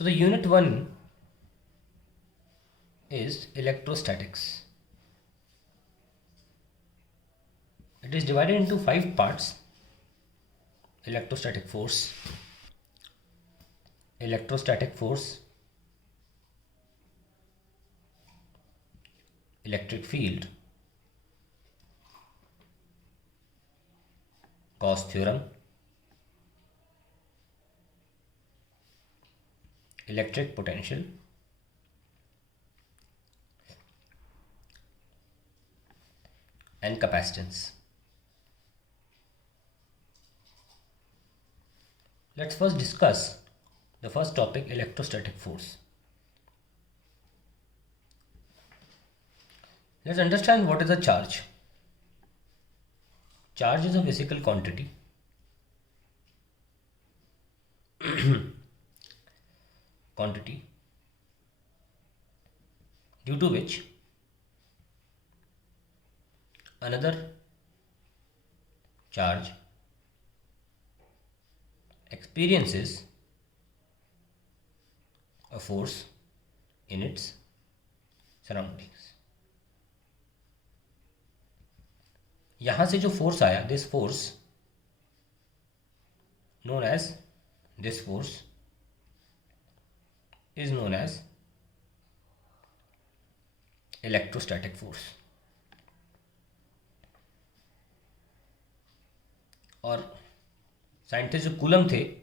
So the unit 1 is electrostatics. It is divided into 5 parts: electrostatic force, electric field, Gauss theorem, electric potential, and capacitance. Let's first discuss the first topic, electrostatic force. Let's understand what is a charge. Charge is a physical quantity due to which another charge experiences a force in its surroundings. यहाँ से जो force आया, this force is known as electrostatic force. और scientist जो coulomb थे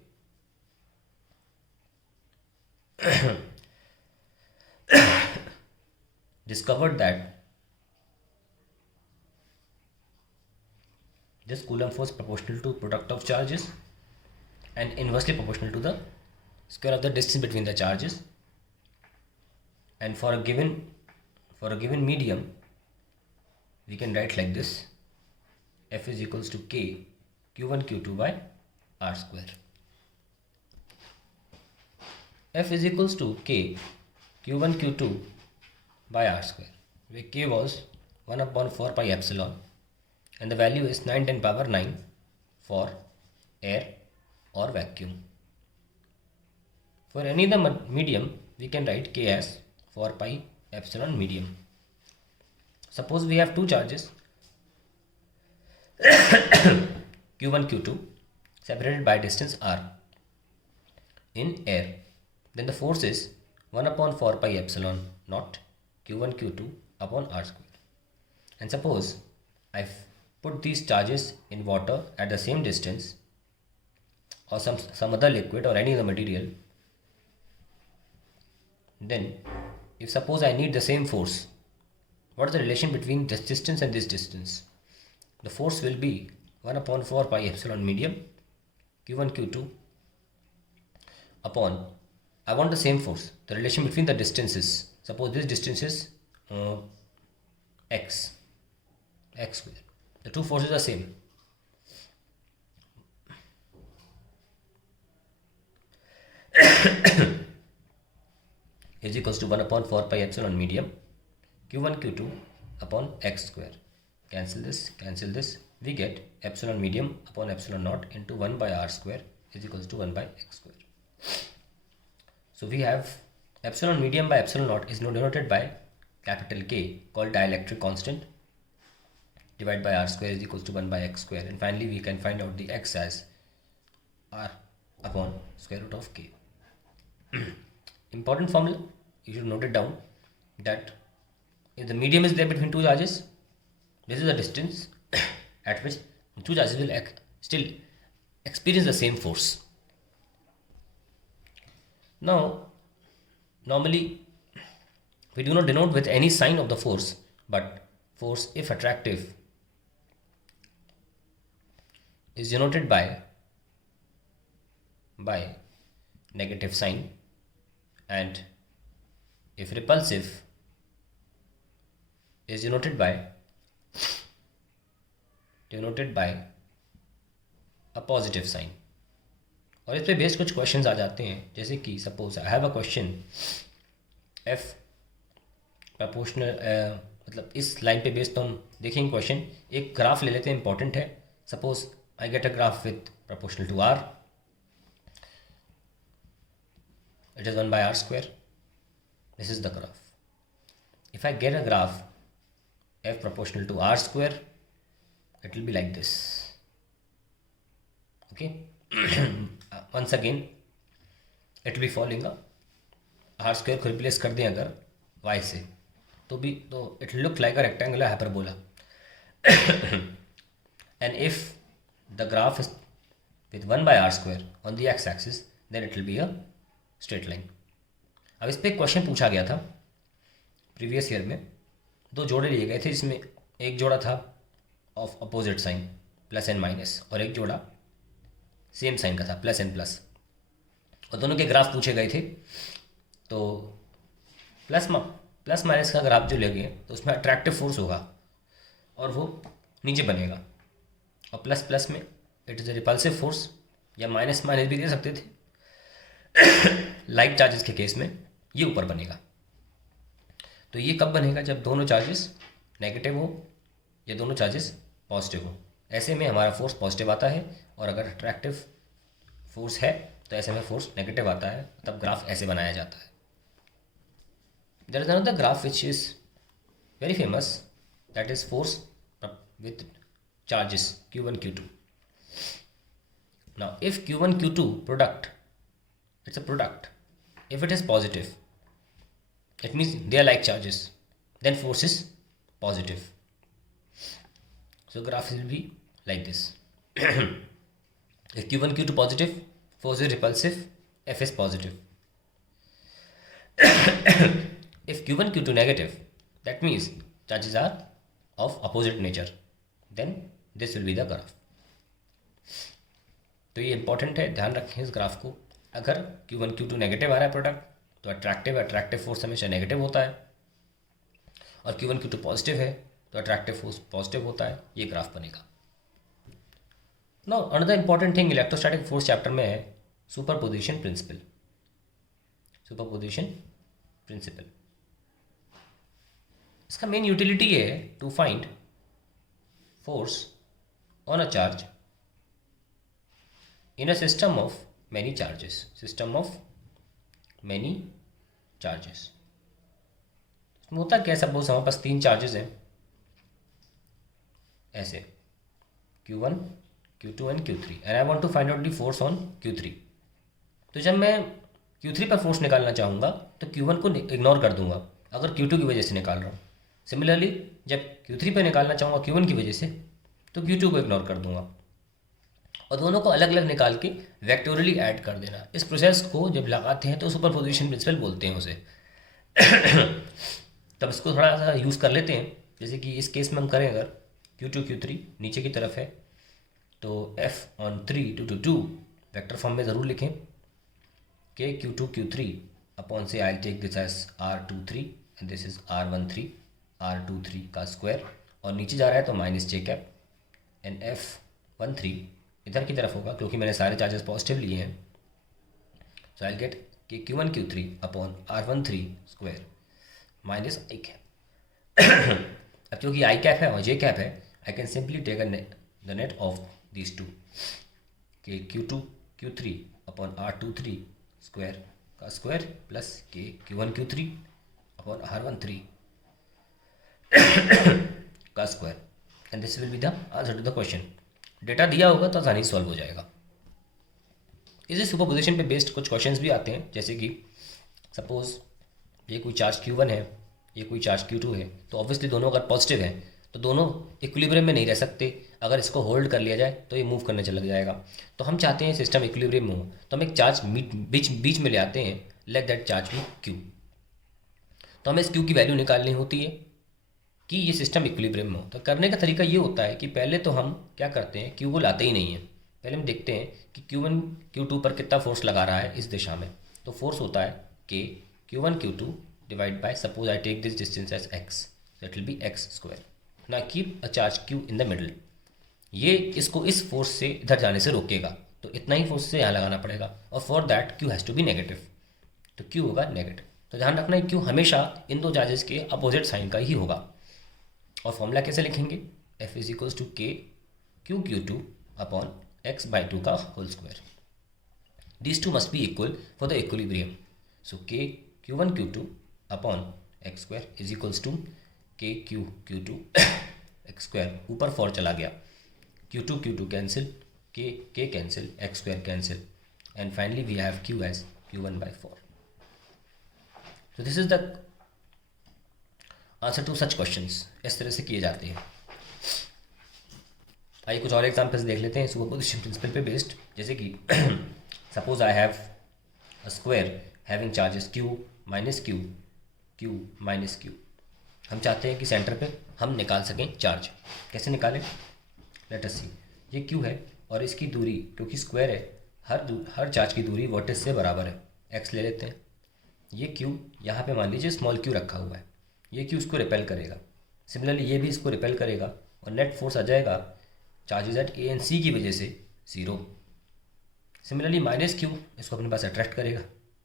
discovered that this Coulomb force proportional to product of charges and inversely proportional to the square of the distance between the charges. And for a given medium, we can write like this: F is equals to K Q1 Q2 by R square. F is equals to K Q1 Q2 by R square, where K was 1 upon 4 pi epsilon and the value is 9×10⁻⁹ for air or vacuum. For any other medium, we can write K as 4 pi epsilon medium. Suppose we have two charges Q1 Q2 separated by distance r in air. Then the force is 1 upon 4 pi epsilon naught Q1 Q2 upon r square. And suppose I've put these charges in water at the same distance, or some other liquid or any other material. Then if suppose I need the same force, what is the relation between this distance and this distance? The force will be 1 upon 4 pi epsilon medium Q1 Q2 upon, I want the same force, the relation between the distances. Suppose this distance is x square. The two forces are same. Is equals to 1 upon 4 pi epsilon medium Q1 Q2 upon x square. Cancel this. We get epsilon medium upon epsilon naught into 1 by r square is equals to 1 by x square. So we have epsilon medium by epsilon naught is denoted by capital K, called dielectric constant, divided by r square is equals to 1 by x square. And finally we can find out the x as r upon square root of K. Important formula, you should note it down, that if the medium is there between two charges, this is the distance at which two charges will still experience the same force. Now, normally we do not denote with any sign of the force, but force, if attractive, is denoted by negative sign, and if repulsive is denoted by a positive sign. और इस पे based कुछ questions आ जाते हैं, जैसे कि suppose I have a question F proportional, मतलब इस लाइन पे बेस्ड तो हम देखेंगे क्वेश्चन. एक ग्राफ ले लेते हैं, इंपॉर्टेंट है. Suppose I get a graph with proportional to r It is 1 by r square. This is the graph. If I get a graph f proportional to r square, it will be like this. Okay. Once again it will be following a r square को replace कर दें अगर y से तो it will look like a rectangular hyperbola. And if the graph is with 1 by r square on the x axis, then it will be a straight line. अब इस पर एक क्वेश्चन पूछा गया था प्रीवियस ईयर में, दो जोड़े लिए गए थे जिसमें एक जोड़ा था of opposite sign plus and minus और एक जोड़ा सेम साइन का था प्लस एंड प्लस, और दोनों के ग्राफ पूछे गए थे. तो प्लस माइनस का ग्राफ जो लेंगे तो उसमें अट्रैक्टिव फोर्स होगा और वो नीचे बनेगा, और प्लस प्लस में it is a repulsive force, या माइनस माइनस भी दे सकते थे. लाइक चार्जेस के केस में ये ऊपर बनेगा. तो ये कब बनेगा? जब दोनों चार्जेस नेगेटिव हो या दोनों चार्जेस पॉजिटिव हो. ऐसे में हमारा फोर्स पॉजिटिव आता है, और अगर अट्रैक्टिव फोर्स है तो ऐसे में फोर्स नेगेटिव आता है, तब ग्राफ ऐसे बनाया जाता है. There is another graph which is very famous, that is force with charges Q1 Q2. Now if Q1 Q2 product, it's a product, if it is positive, it means they are like charges, then force is positive. So graph will be like this. If Q1 Q2 positive, force is repulsive, F is positive. If Q1 Q2 negative, that means charges are of opposite nature, then this will be the graph. तो ये important है, ध्यान रखें इस graph को. अगर Q1 Q2 negative आ रहा है प्रोडक्ट तो अट्रैक्टिव फोर्स हमेशा नेगेटिव होता है, और Q1 Q2 पॉजिटिव है तो अट्रैक्टिव फोर्स पॉजिटिव होता है. ये ग्राफ बनेगा. Now another important thing electrostatic force chapter में है सुपरपोजिशन प्रिंसिपल. सुपरपोजिशन प्रिंसिपल इसका मेन यूटिलिटी है to find force on a charge in a system of many charges. इसमें होता क्या है? सपोज हमारे पास 3 चार्जेस हैं ऐसे Q1 Q2 and Q3, and I want to find out the force on Q3. तो जब मैं Q3 पर फोर्स निकालना चाहूँगा तो Q1 को इग्नोर कर दूंगा अगर Q2 की वजह से निकाल रहा हूँ. सिमिलरली जब Q3 पर निकालना चाहूँगा Q1 की वजह से तो Q2 को इग्नोर कर दूंगा, और दोनों को अलग अलग निकाल के वेक्टोरियली ऐड कर देना. इस प्रोसेस को जब लगाते हैं तो सुपरपोजिशन प्रिंसिपल बोलते हैं उसे. तब इसको थोड़ा सा यूज़ कर लेते हैं. जैसे कि इस केस में हम करें, अगर Q2 Q3 नीचे की तरफ है तो F/3 वेक्टर फॉर्म में ज़रूर लिखें कि Q2 Q3 अपॉन से I take this as R23 and this is R13 R23 का स्क्वायर, और नीचे जा रहा है तो -j कैप, एंड F13 इधर की तरफ होगा क्योंकि मैंने सारे चार्जेस पॉजिटिव लिए हैं. सो आई गेट कि Q1 Q3 upon R13 square minus I cap. अब क्योंकि आई कैप है और जे कैप है, I can simply take the net of these two कि Q2 Q3 upon R23 square का square plus k Q1 Q3 upon R13 का square, and this will be the answer to the question. Data दिया होगा तो आसानी से solve हो जाएगा. इसी सुपरपोजिशन पे बेस्ड कुछ क्वेश्चंस भी आते हैं, जैसे कि सपोज ये कोई चार्ज Q1 है, ये कोई चार्ज Q2 है, तो ऑब्वियसली दोनों अगर पॉजिटिव हैं तो दोनों इक्विलिब्रियम में नहीं रह सकते. अगर इसको होल्ड कर लिया जाए तो ये मूव करने चला जाएगा. तो हम चाहते हैं सिस्टम इक्विलिब्रियम में हो, तो हम एक चार्ज बीच में ले आते हैं, let that charge be Q. तो हमें इस Q की वैल्यू निकालनी होती है कि ये सिस्टम इक्विलिब्रियम में हो. तो करने का तरीका ये होता है कि पहले तो हम क्या करते हैं, Q को लाते ही नहीं है. पहले हम देखते हैं कि Q1 Q2 पर कितना फोर्स लगा रहा है इस दिशा में. तो फोर्स होता है कि Q1 Q2 divide by, suppose I take this distance as x, that will be x square. ना keep a charge Q in the middle. ये इसको इस फोर्स से इधर जाने से रोकेगा, तो इतना ही फोर्स से यहाँ लगाना पड़ेगा, और for that Q has to be negative. तो Q होगा नेगेटिव. तो ध्यान रखना है Q हमेशा इन दो चार्जेस के अपोजिट साइन का ही होगा. और फॉर्मूला कैसे लिखेंगे? F is equals to K Q2 upon x/2 का whole square. These two must be equal for the equilibrium. So k q1 q2 upon x square is equals to k q q2 x square, ऊपर 4 चला गया, q2 q2 cancel, k cancel, x square cancel, and finally we have q as q1 by 4. So this is the answer to such questions. इस तरह से किए जाते हैं. आइए कुछ और एग्जाम्पल्स देख लेते हैं सुपरपोजिशन प्रिंसिपल पे बेस्ड. जैसे कि suppose I have a square having charges q minus Q, q minus Q. हम चाहते हैं कि सेंटर पे हम निकाल सकें चार्ज. कैसे निकालें? लेट अस सी. ये q है और इसकी दूरी क्योंकि स्क्वायर है, हर चार्ज की दूरी वर्टेक्स से बराबर है. x ले लेते हैं. ये q यहाँ पे मान लीजिए स्मॉल q रखा हुआ है. ये q इसको रिपेल करेगा. सिमिलरली ये भी इसको रिपेल करेगा और नेट फोर्स आ जाएगा चार्जेस एट ए एंड सी की वजह से 0. सिमिलरली माइनस क्यू इसको अपने पास अट्रैक्ट करेगा,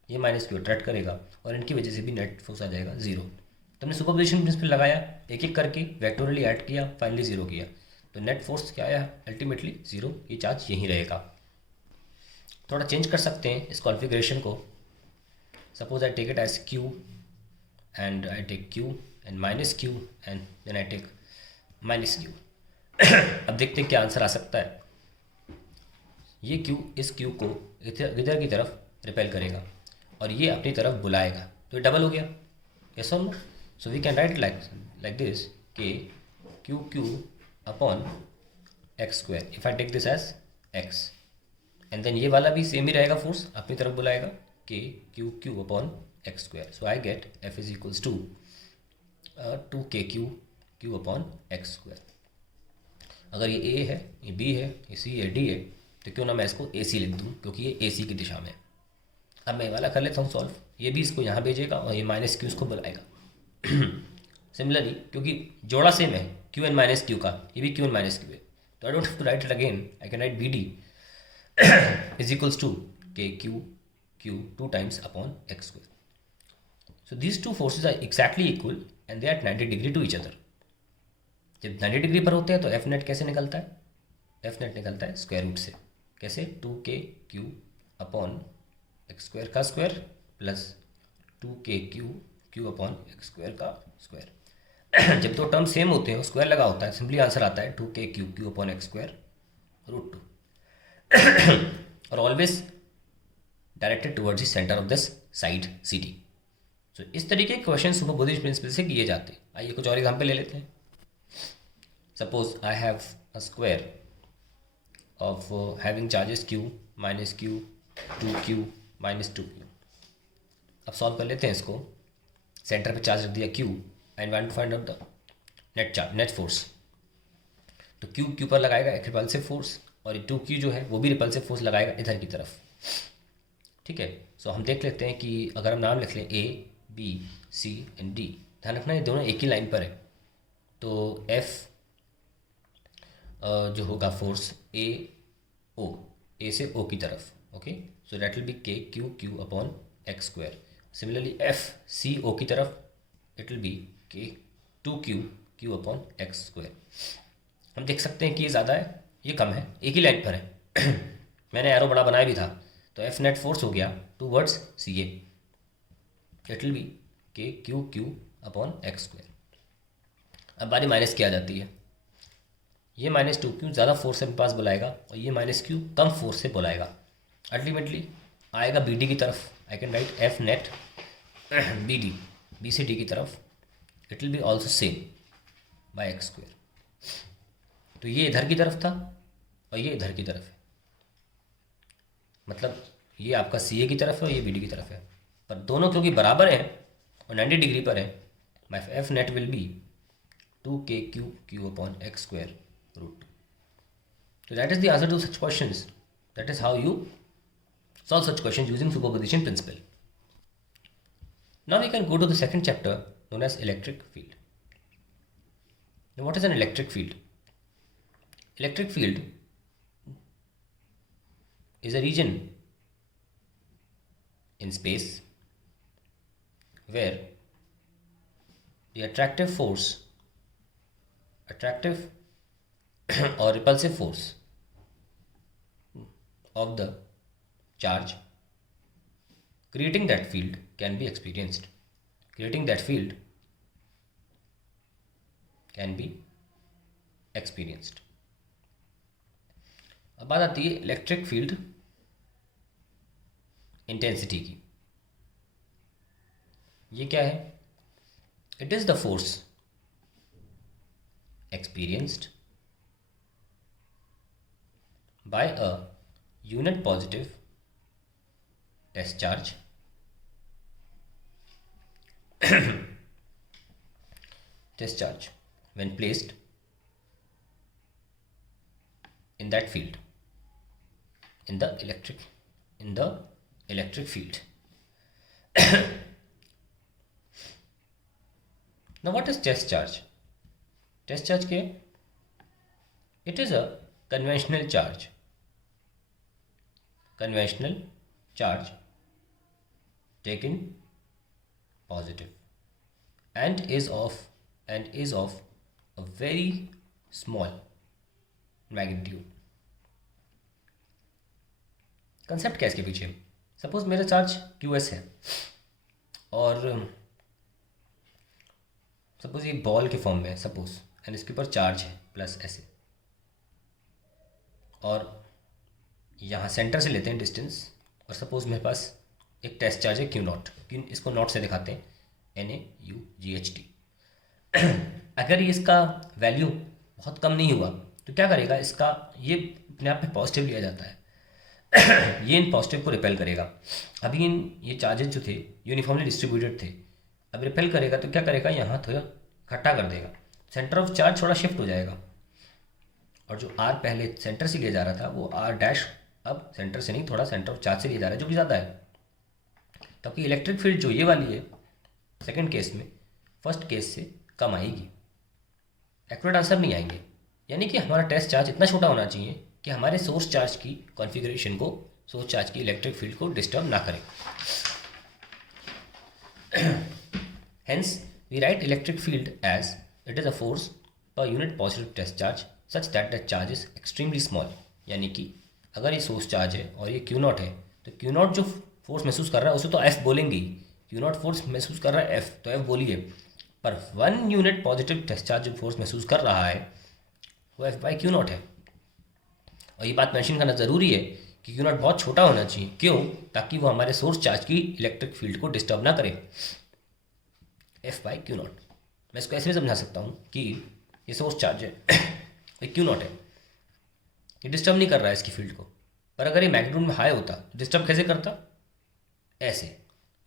ये माइनस क्यू अट्रैक्ट करेगा और इनकी वजह से भी नेट फोर्स आ जाएगा 0. तो हमने सुपरपोजिशन प्रिंसिपल लगाया, एक एक करके वेक्टोरियली ऐड किया, फाइनली 0 किया. तो नेट फोर्स क्या आया? अल्टीमेटली 0. ये चार्ज यहीं रहेगा. थोड़ा चेंज कर सकते हैं इस कॉन्फ़िगरेशन को. Suppose I take it as Q and I take Q and minus Q and then I take minus Q. अब देखते हैं क्या आंसर आ सकता है. ये q इस q को इधर की तरफ रिपेल करेगा और ये अपनी तरफ बुलाएगा, तो ये डबल हो गया. यस और no? So we can write like this k q q upon x square if I take this as x. And then ये वाला भी सेम ही रहेगा, फोर्स अपनी तरफ बुलाएगा k q q upon x square. So I get f is equals to 2k q q upon x square. अगर ये a है, ये b है, ये c है, d है, तो क्यों ना मैं इसको AC लिख दूँ क्योंकि ये AC की दिशा में है. अब मैं ये वाला कर लेता हूँ सॉल्व. ये भी इसको यहाँ भेजेगा और ये माइनस क्यू इसको बुलाएगा. सिमिलरली क्योंकि जोड़ा सेम है क्यू एन माइनस क्यू का, ये भी क्यू एन माइनस क्यू है, तो I don't have to write it again. I can write BD is equals to k Q Q 2 times upon x square. So these two forces are exactly equal and they are 90 degree to each other. जब 90 degree पर होते हैं तो F net कैसे निकलता है? F net निकलता है स्क्वायर रूट से. कैसे? 2k Q upon x square का square plus 2k Q Q upon x square का स्क्वायर. जब दो टर्म सेम होते हैं, स्क्वायर लगा होता है, सिंपली आंसर आता है 2k Q Q upon x square root 2. और always directed towards the centre of this side CD. सो इस तरीके के क्वेश्चन सुपरपोजिशन प्रिंसिपल से किए जाते हैं. आइए कुछ और एग्जाम्पल ले लेते हैं. Suppose I have a square of having charges q minus q 2q minus 2q. अब सॉल्व कर लेते हैं इसको. सेंटर पे चार्ज रख दिया q and want to find out the net charge, net force. तो q पर लगाएगा एक रिपल्सिव फोर्स और ये 2q जो है वो भी रिपल्सिव फोर्स लगाएगा इधर की तरफ. ठीक है. सो हम देख लेते हैं कि अगर हम नाम लिख लें A B C and D, ध्यान रखना ये दोनों एक ही लाइन पर है, तो F जो होगा फोर्स A से O की तरफ. Okay. So that will B k q q upon x square. Similarly F C O की तरफ it will B k 2q q upon x square. हम देख सकते हैं कि ये ज़्यादा है, ये कम है, एक ही लाइन पर है. मैंने एरो बड़ा बनाया भी था, तो F नेट फोर्स हो गया towards CA. It will B k q q upon x square. अब बारी माइनस की आ जाती है. ये माइनस 2q ज़्यादा फोर्स से अपने पास बुलाएगा और ये माइनस q कम फोर्स से बुलाएगा. अल्टीमेटली आएगा BD की तरफ. I can write F net BD, B से D की तरफ. It will be also same by x square. तो ये इधर की तरफ था और ये इधर की तरफ है, मतलब ये आपका CA की तरफ है और ये BD की तरफ है, पर दोनों क्योंकि बराबर हैं और 90 डिग्री पर है, माई F net will be 2k q q upon x square root. So that is the answer to such questions. That is how you solve such questions using superposition principle. Now we can go to the second chapter known as electric field. Now what is an electric field? Electric field is a region in space where the attractive or repulsive force of the charge creating that field can be experienced. Creating that field can be experienced. अब बात आती है electric field intensity की. ये क्या है? It is the force experienced by a unit positive test charge when placed in that field, in the electric field. Now what is test charge? Test charge क्या है? It is a conventional charge taken positive and is of a very small magnitude. Concept क्या है इसके पीछे? Suppose मेरा charge QS है और suppose ये बॉल के फॉर्म में है सपोज, एंड इसके ऊपर चार्ज है प्लस ऐसे, और यहाँ सेंटर से लेते हैं डिस्टेंस, और सपोज मेरे पास एक टेस्ट चार्ज है Q0, इसको नॉट से दिखाते हैं NaUGHT. अगर ये इसका वैल्यू बहुत कम नहीं हुआ तो क्या करेगा? इसका ये अपने आप में पॉजिटिव लिया जाता है. ये इन पॉजिटिव को रिपेल करेगा. अभी ये चार्जेस जो थे यूनिफॉर्मली डिस्ट्रीब्यूटेड थे, अब रिपेल करेगा तो क्या करेगा? यहाँ थोड़ा इकट्ठा कर देगा, सेंटर ऑफ चार्ज थोड़ा शिफ्ट हो जाएगा, और जो R पहले सेंटर से लिया जा रहा था वो R' अब सेंटर से नहीं, थोड़ा सेंटर ऑफ चार्ज से लिया जा रहा है, जो कि ज़्यादा है. ताकि इलेक्ट्रिक फील्ड जो ये वाली है सेकंड केस में फर्स्ट केस से कम आएगी. एक्यूरेट आंसर नहीं आएंगे. यानी कि हमारा टेस्ट चार्ज इतना छोटा होना चाहिए कि हमारे सोर्स चार्ज की कॉन्फ़िगरेशन को, सोर्स चार्ज की इलेक्ट्रिक फील्ड को डिस्टर्ब ना करें. Hence, we write electric field as it is a force per unit positive test charge such that the charge is extremely small. यानी कि अगर ये सोर्स चार्ज है और ये Q0 है तो Q0 जो फोर्स महसूस कर रहा है उसे तो F बोलेंगे ही. Q0 फोर्स महसूस कर रहा है F, तो F बोलिए. पर 1 यूनिट पॉजिटिव टेस्ट चार्ज जो फोर्स महसूस कर रहा है वो F/Q0 है. और ये बात मेंशन करना ज़रूरी है कि Q0 बहुत छोटा होना चाहिए. क्यों? ताकि वो हमारे सोर्स चार्ज की इलेक्ट्रिक फील्ड को डिस्टर्ब ना करे. F/Q0 मैं इसको ऐसे भी समझा सकता हूँ कि ये सोर्स चार्ज है Q0 है, ये डिस्टर्ब नहीं कर रहा है इसकी फील्ड को. पर अगर ये मैग्नीट्यूड में हाई होता तो डिस्टर्ब कैसे करता? ऐसे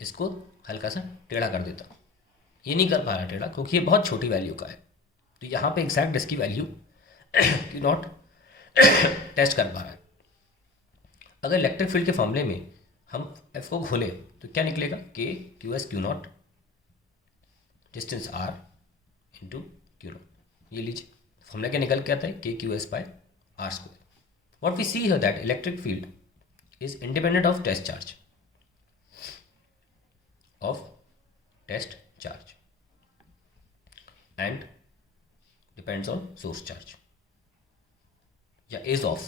इसको हल्का सा टेढ़ा कर देता. ये नहीं कर पा रहा टेढ़ा क्योंकि ये बहुत छोटी वैल्यू का है. तो यहाँ पे एग्जैक्ट इसकी वैल्यू Q0 टेस्ट कर पा रहा है. अगर इलेक्ट्रिक फील्ड के फॉर्मूले में हम F को खोले तो क्या निकलेगा? K QS Q0 distance R into Q0. ये लीजिए फॉर्मूला क्या निकल के आता है? K QS by R square. What we see here that electric field is independent of test charge. And depends on source charge. या is of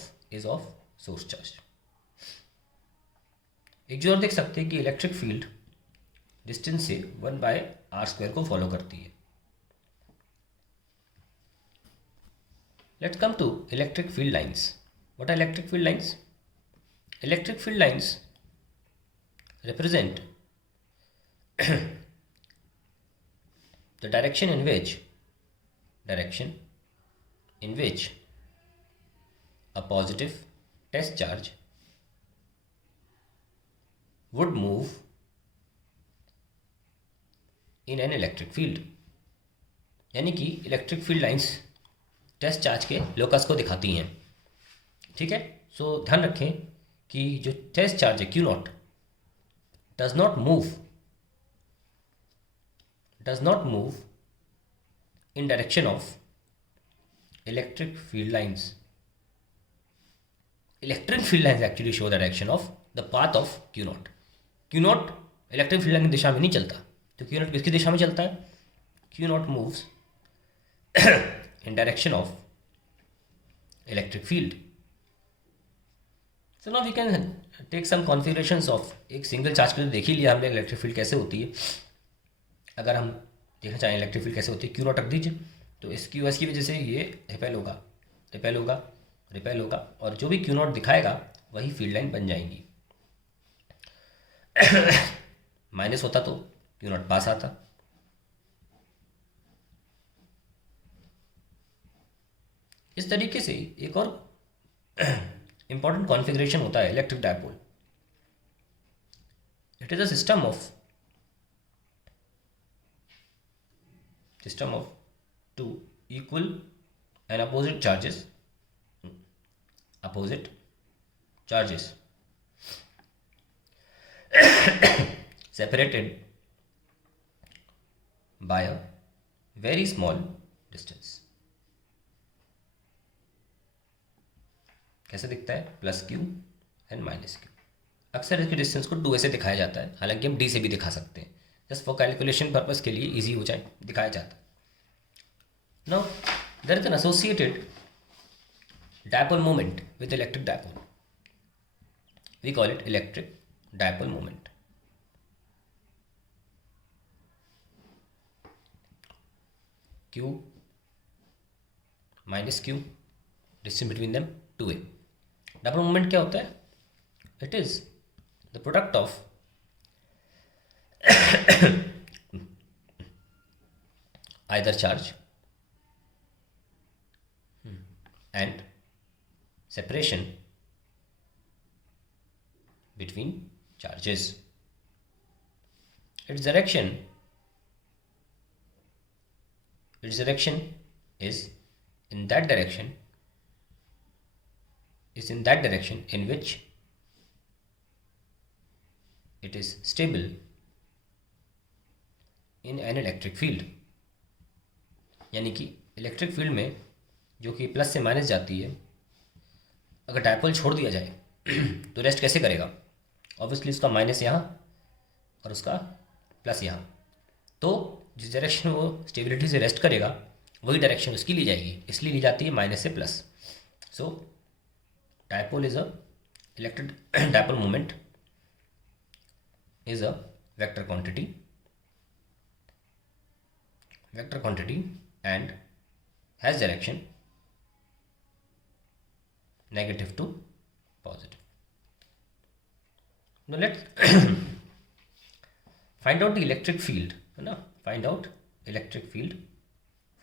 source charge. एक जो और देख सकते हैं कि इलेक्ट्रिक फील्ड डिस्टेंस से 1/r² को फॉलो करती है. Let's come to electric field lines. What are electric field lines? Electric field lines represent the direction in which a positive test charge would move in an electric field. यानी कि electric field lines test charge के locus को दिखाती हैं. ठीक है. सो ध्यान रखें कि जो टेस्ट चार्ज है Q0 does not move in direction of electric field lines. Electric field lines actually show the direction of the path of Q0. Q0 electric field line की दिशा में नहीं चलता. तो Q0 किसकी दिशा में चलता है? Q0 moves in direction of electric field. So now we can take some configurations of एक सिंगल चार्ज के लिए देख ही लिया हमने इलेक्ट्रिक फील्ड कैसे होती है। अगर हम देखना चाहें इलेक्ट्रिक फील्ड कैसे होती है, क्यू नॉट रख दीजिए, तो इस क्यू एस की वजह से ये रिपेल होगा, रिपेल होगा, रिपेल होगा, और जो भी क्यू नॉट दिखाएगा वही फील्ड लाइन बन जाएंगी। माइनस होता तो क्यू नॉट पास आता। इस तरीके से एक और इंपॉर्टेंट कॉन्फ़िगरेशन होता है electric dipole. It is a system of two equal and opposite charges separated by a very small distance। कैसे दिखता है? Plus Q and minus Q. अक्सर इसके डिस्टेंस को 2 से दिखाया जाता है, हालांकि हम डी से भी दिखा सकते हैं, जस्ट फॉर कैलकुलेशन पर्पस के लिए इजी हो जाए दिखाया जाता है। Now there is an associated dipole moment with electric dipole, we call it electric dipole moment. Q minus Q, distance between them 2a। Dipole moment क्या होता है? It is the product of either charge and separation between charges। its direction is in that direction in which it is stable in an electric field। यानी कि electric field में जो कि plus से minus जाती है, अगर डायपोल छोड़ दिया जाए तो रेस्ट कैसे करेगा? ऑब्वियसली उसका माइनस यहाँ और उसका प्लस यहाँ, तो जिस डायरेक्शन वो स्टेबिलिटी से रेस्ट करेगा वही डायरेक्शन उसकी ली जाएगी, इसलिए ली जाती है माइनस से plus. So dipole is a electric dipole moment is a vector quantity and has direction negative to positive। Now let's find out the electric field, है ना, find out electric field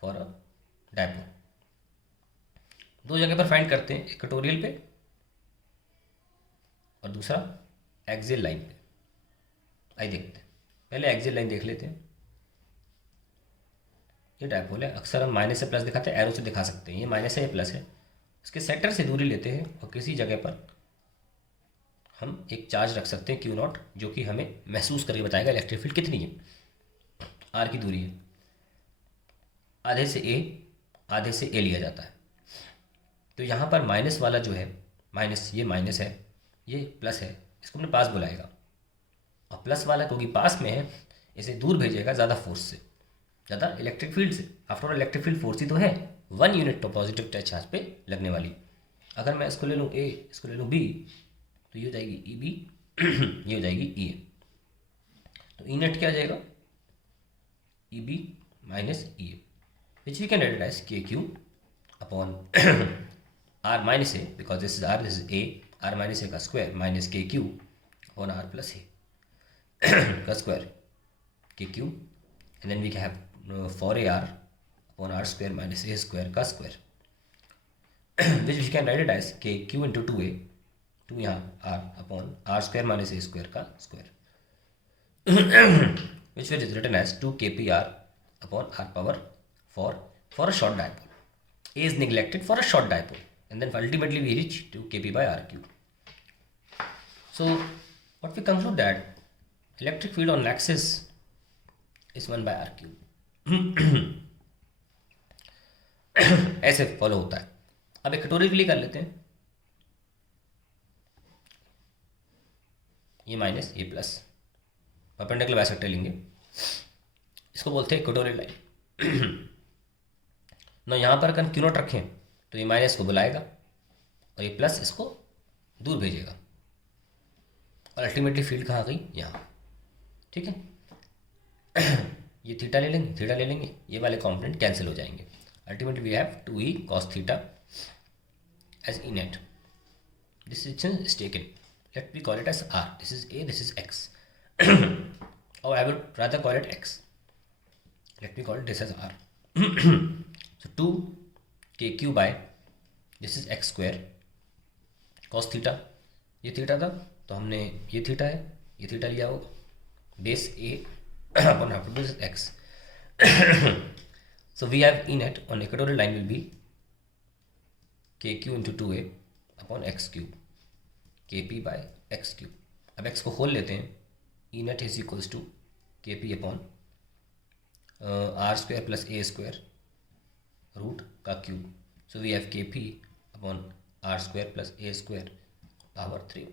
for a dipole। दो जगह पर find करते हैं, एक equatorial पे और दूसरा एक्सियल लाइन पे। आइए देखते हैं, पहले एक्सियल लाइन देख लेते हैं। ये डायपोल है, अक्सर हम माइनस से प्लस दिखाते हैं, एरो से दिखा सकते हैं, ये माइनस है ये प्लस है। इसके सेंटर से दूरी लेते हैं और किसी जगह पर हम एक चार्ज रख सकते हैं क्यू नॉट, जो कि हमें महसूस करके बताएगा इलेक्ट्रिक फील्ड कितनी है। आर की दूरी है, आधे से ए लिया जाता है। तो यहाँ पर माइनस वाला जो है, माइनस, ये माइनस है, ये प्लस है, इसको हमने पास बुलाएगा, और प्लस वाला क्योंकि पास में है इसे दूर भेजेगा ज़्यादा फोर्स से, ज़्यादा इलेक्ट्रिक फील्ड से। After all electric field force ही तो है, 1 यूनिट तो पॉजिटिव चार्ज पे लगने वाली। अगर मैं इसको ले लूँ ए, इसको ले लूँ बी, तो ये हो जाएगी ई बी, ये हो जाएगी ई ए। तो ई नेट क्या आ जाएगा? E B minus E A, which we can write as k Q upon r minus a, because this is r, this is a, r minus a का square minus k Q upon r plus a का square k Q, and then we have 4ar upon r square minus a square का square, which we can write it as k q into 2a, 2 यहाँ r upon r square minus a square का square, which is written as 2 kpr upon r power 4 for a short dipole। a is neglected for a short dipole, and then ultimately we reach 2 kp by r cube। So what we conclude that electric field on axis is 1 by r cube। ऐसे follow होता है। अब एक कटोरी के लिए कर लेते हैं, ये माइनस ये प्लस, परपेंडिकुलर बाइसेक्टर लेंगे, इसको बोलते हैं इक्वेटोरियल लाइन। ना यहाँ पर अगर क्यू नॉट रखें तो ये माइनस को बुलाएगा और ये प्लस इसको दूर भेजेगा, और अल्टीमेटली फील्ड कहाँ गई, यहाँ। ठीक है, ये थीटा ले लेंगे, थीटा ले लेंगे, ये वाले कॉम्पोनेंट कैंसिल हो जाएंगे। Ultimately we have 2e cos theta as E net. This section is taken. Let me call it as R. This is A, this is X. Or I would rather call it X. Let me call it this as R. So 2kq by this is x square cos theta, ये theta था तो हमने ये theta है, ये theta लिया होगा, base A upon hypotenuse x. So we have E net on equatorial line will be kq into 2a upon x cube kp by x cube. अब x को खोल लेते हैं, E net is equals to kp upon r square plus a square root का cube. So we have kp upon r square plus a square power 3.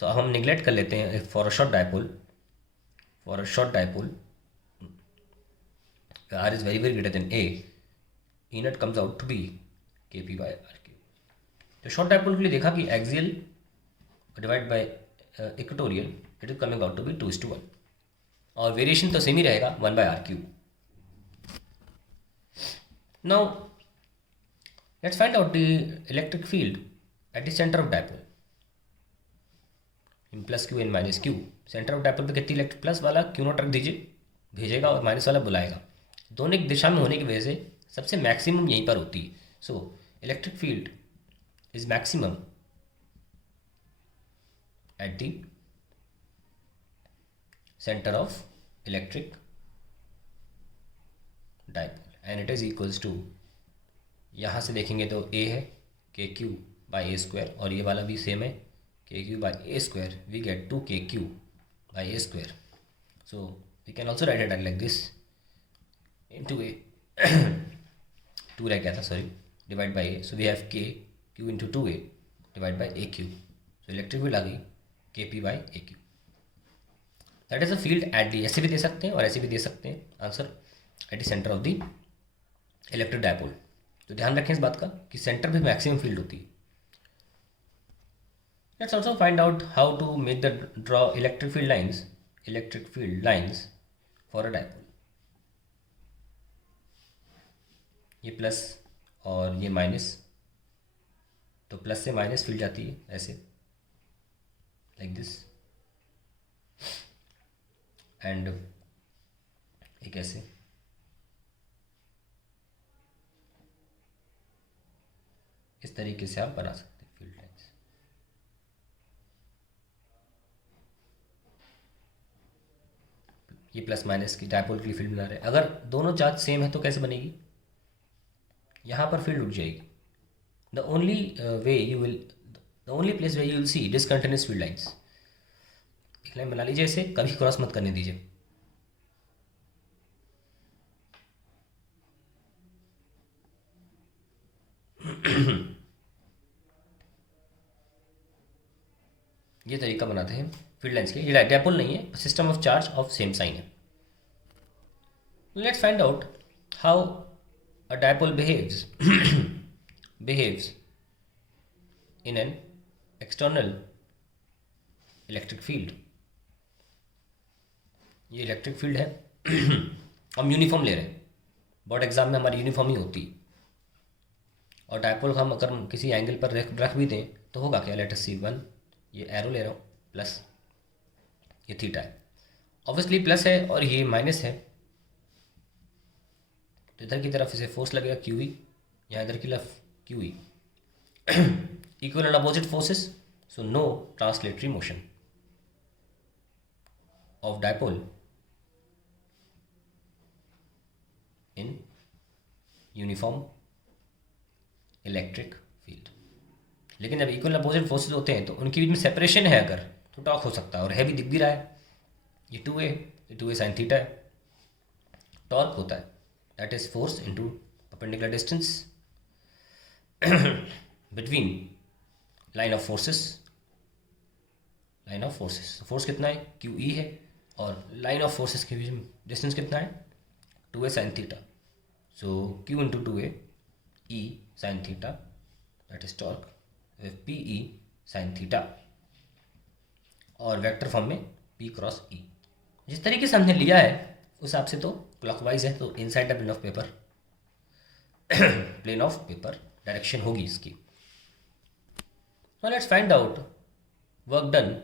तो अब हम neglect कर लेते हैं for a short dipole, r is very very greater than a, E net comes out to be kp by r cube. तो short dipole के लिए देखा कि axial divide by equatorial it is coming out to be 2:1, और variation तो same ही रहेगा 1 by r cube. Now let's find out the electric field at the center of dipole. in plus q and minus q, centre of dipole पे कितनी electric, plus वाला Q not रख दीजिए, भेजेगा, और माइनस वाला बुलाएगा. दोनों एक दिशा में होने की वजह से सबसे मैक्सिमम यहीं पर होती है. So electric field is maximum at the centre of electric dipole and it is equals to, यहाँ से देखेंगे तो a है k Q by a square, और ये वाला भी सेम है k Q by a square, we get 2kq by a square. So we can also write it like this into a, 2 रह गया था sorry, divide by a. So we have k Q into 2a divide by a Q. So electric field आ गई kp by a Q. That is a field at the, ऐसे भी दे सकते हैं और ऐसे भी दे सकते हैं answer, eight the centre of the electric dipole. तो ध्यान रखें इस बात का कि सेंटर पे मैक्सिमम फील्ड होती है. Let's also find out how to make the draw electric field lines for a dipole. ये प्लस और ये माइनस, तो प्लस से माइनस फील्ड जाती है ऐसे, लाइक दिस, एंड एक ऐसे. इस तरीके से आप बना सकते हैं फील्ड लाइन्स. ये प्लस माइनस की डायपोल के लिए फील्ड बना रहे हैं. अगर दोनों चार्ज सेम है तो कैसे बनेगी, यहाँ पर फील्ड उठ जाएगी. The only place way you will see discontinuous field lines. एक लाइन बना लीजिए, इसे कभी क्रॉस मत करने दीजिए. ये तरीका बनाते हैं फील्ड लाइन्स के. ये डायपोल नहीं है, system of charge of same sign है. Let's find out how a dipole behaves in an external electric field. ये इलेक्ट्रिक फील्ड है, हम यूनिफॉर्म ले रहे हैं, बोर्ड एग्जाम में हमारी यूनिफॉर्म ही होती है. और डायपोल हम अगर किसी एंगल पर रख भी दें तो होगा क्या, लेट अस सी 1, ये एरो ले रहा हूँ, प्लस ये थीटा है, ऑब्वियसली प्लस है, और ये माइनस है, तो इधर की तरफ इसे फोर्स लगेगा QE, यहाँ इधर की तरफ QE. Equal and opposite forces, so no translatory motion of dipole in uniform electric field. लेकिन जब इक्वल अपोजिट फोर्सेस होते हैं तो उनके बीच में सेपरेशन है अगर, तो टॉक हो सकता है, और है भी, दिख भी रहा है. ये 2a साइन थीटा है. टॉर्क होता है, that is force into perpendicular distance between line of forces. Force कितना है, QE है, और लाइन ऑफ फोर्सेस के बीच में डिस्टेंस कितना है, 2a sine theta. So Q into 2a E sine theta that is torque with P E sine theta, और वेक्टर फॉर्म में p क्रॉस e। जिस तरीके से हमने लिया है उस हिसाब से तो क्लॉकवाइज है, तो inside the plane of paper direction होगी इसकी। Now let's find out work done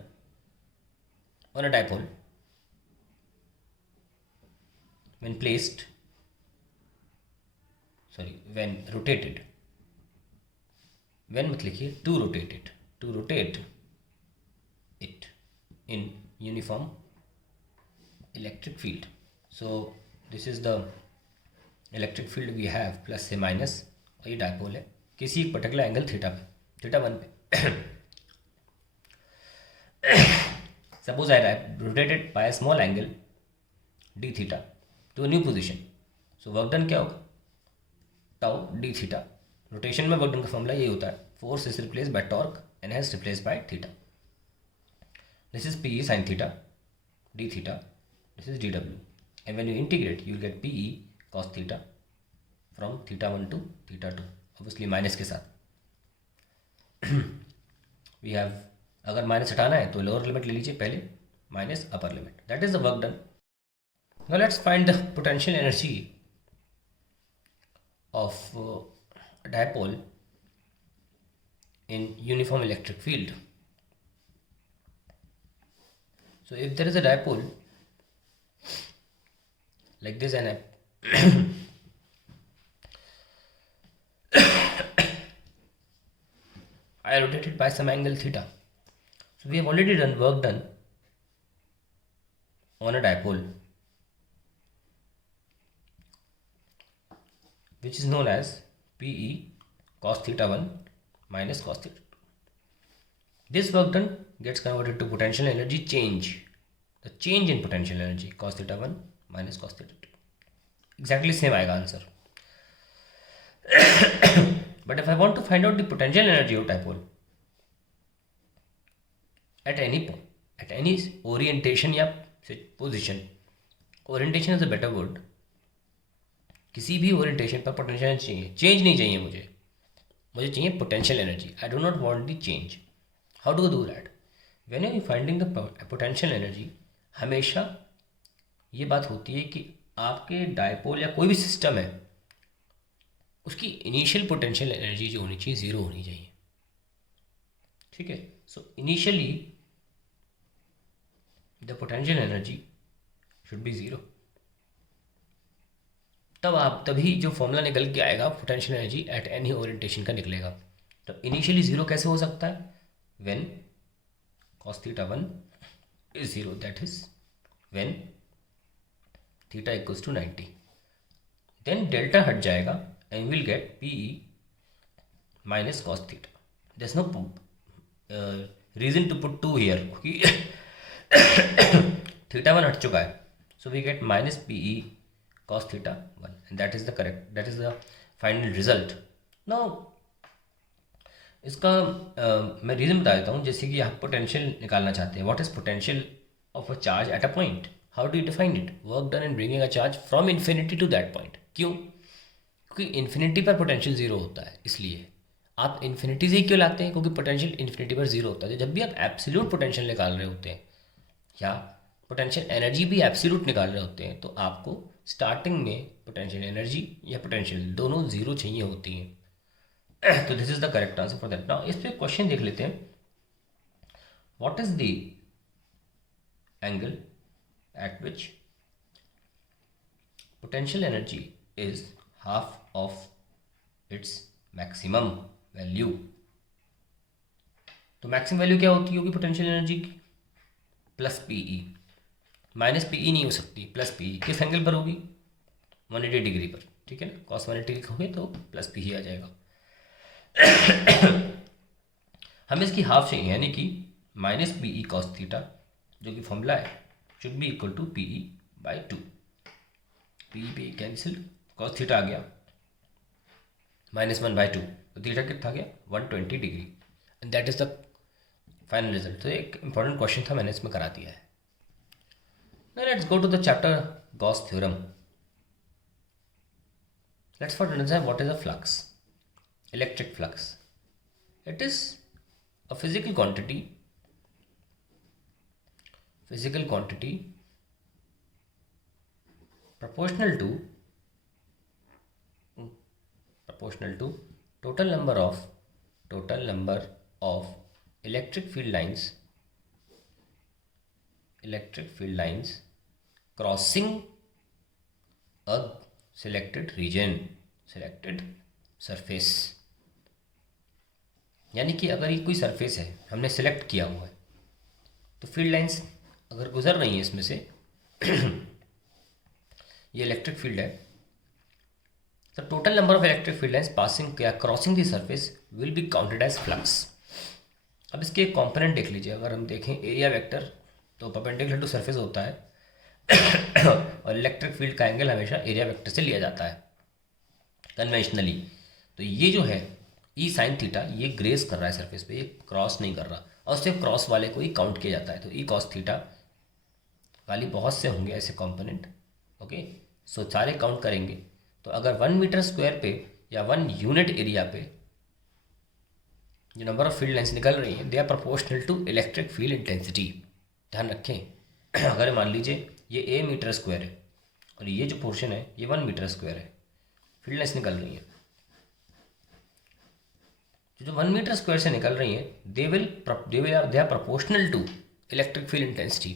on a dipole when placed, when rotated, when मत लिखिए, to rotate it in uniform electric field. So this is the electric field we have, plus से minus, और ये dipole है किसी एक particular angle theta पे, theta 1 पे। Suppose I rotated bye a small angle D theta two new position. So work done क्या होगा, टाउ डी थीटा। रोटेशन में वर्क डन का फॉर्मूला ये होता है, force is replace by torque and has replace by theta. This is P E sine theta D theta, this is D W, and when you integrate you will get P E cos theta from theta 1 to theta 2, obviously minus के साथ। We have, अगर minus हटाना है तो lower limit ले लीजिए पहले, minus upper limit, that is the work done. Now let's find the potential energy of a dipole in uniform electric field. So if there is a dipole like this and I rotate it by some angle theta. So we have already done work done on a dipole which is known as Pe cos theta 1 minus cos theta 2. This work done gets converted to potential energy change. The change in potential energy cos theta 1 minus cos theta 2. Exactly same आएगा answer. But if I want to find out the potential energy of dipole at any point, at any orientation या position, orientation is a better word, किसी भी orientation पर potential energy चाहिए, change नहीं चाहिए मुझे चाहिए potential energy. I do not want the change. How do do that? When you finding the potential energy, हमेशा ये बात होती है कि आपके डायपोल या कोई भी सिस्टम है उसकी इनिशियल पोटेंशियल एनर्जी जो होनी चाहिए ज़ीरो होनी चाहिए, ठीक है। So initially the potential energy should be zero, तभी जो फॉर्मूला निकल के आएगा potential energy at any orientation का निकलेगा। तो इनिशियली ज़ीरो कैसे हो सकता है? When cos theta 1 is zero, that is when theta equals to 90, then delta हट जाएगा and will get P E minus cos theta. There is no reason to put 2 here, क्योंकि थीटा 1 हट चुका है। So we get minus P E cos theta 1, and that is the final result. Now इसका मैं reason बता देता हूँ। जैसे कि आप पोटेंशियल निकालना चाहते हैं, what is potential of a charge at a point, how do you define it? Work done in bringing a charge from infinity to that point. क्यों? क्योंकि इन्फिनिटी पर पोटेंशियल जीरो होता है, इसलिए आप इन्फिनिटी से ही क्यों लाते हैं? क्योंकि पोटेंशियल इन्फिनिटी पर जीरो होता है। जब भी आप एब्सोल्यूट पोटेंशियल निकाल रहे होते हैं या पोटेंशियल एनर्जी भी एब्सोल्यूट निकाल रहे होते हैं, तो आपको स्टार्टिंग में पोटेंशियल एनर्जी या पोटेंशियल दोनों जीरो चाहिए होती हैं। तो this is the correct answer for that. Now इस पे क्वेश्चन देख लेते हैं, what is the angle eight which potential energy is half of its maximum value. तो मैक्सिमम वैल्यू क्या होती होगी पोटेंशियल एनर्जी की? प्लस पीई, माइनस पीई नहीं हो सकती, प्लस पीई। किस एंगल पर होगी? 180 डिग्री पर, ठीक है ना। कॉस 180 लिखोगे तो प्लस पी ही आ जाएगा। हमें इसकी हाफ चाहिए, यानी कि minus P E cos theta, जो कि फॉर्मूला है, should be equal to P E by 2। P E पे कैंसिल, कॉस थीटा आ गया -1/2, तो थीटा कितना गया 120 degree, and that is the final result. तो एक इंपॉर्टेंट क्वेश्चन था, मैंने इसमें करा दिया है। Now let's go to the chapter Gauss theorem. Let's first understand what is a flux, electric flux. It is a physical quantity proportional to total number of electric field lines crossing a selected surface. यानी कि अगर ये कोई surface है, हमने select किया हुआ है, तो फील्ड लाइंस अगर गुजर रही हैं इसमें से ये इलेक्ट्रिक फील्ड है, तो total number of electric field lines passing या crossing the surface will be counted as flux. अब इसके एक कॉम्पोनेंट देख लीजिए. अगर हम देखें एरिया वेक्टर, तो परपेंडिकुलर टू सरफेस होता है और इलेक्ट्रिक फील्ड का एंगल हमेशा एरिया वेक्टर से लिया जाता है कन्वेंशनली. तो ये जो है ई साइन थीटा, ये ग्रेस कर रहा है सरफेस पे, ये क्रॉस नहीं कर रहा, और सिर्फ क्रॉस वाले को ही काउंट किया जाता है. तो ई कॉस थीटा वाली बहुत से होंगे ऐसे कंपोनेंट. ओके, सो सारे काउंट करेंगे. तो अगर 1 मीटर स्क्वायर पे या 1 यूनिट एरिया पे जो नंबर ऑफ फील्ड लाइंस निकल रही हैं, they are proportional to electric field intensity. ध्यान रखें, अगर मान लीजिए ये ए मीटर स्क्वायर है और ये जो पोर्शन है ये 1 मीटर स्क्वायर है, फील्ड लाइंस निकल रही है. जो 1 मीटर स्क्वायर से निकल रही हैं, they are proportional to electric field intensity.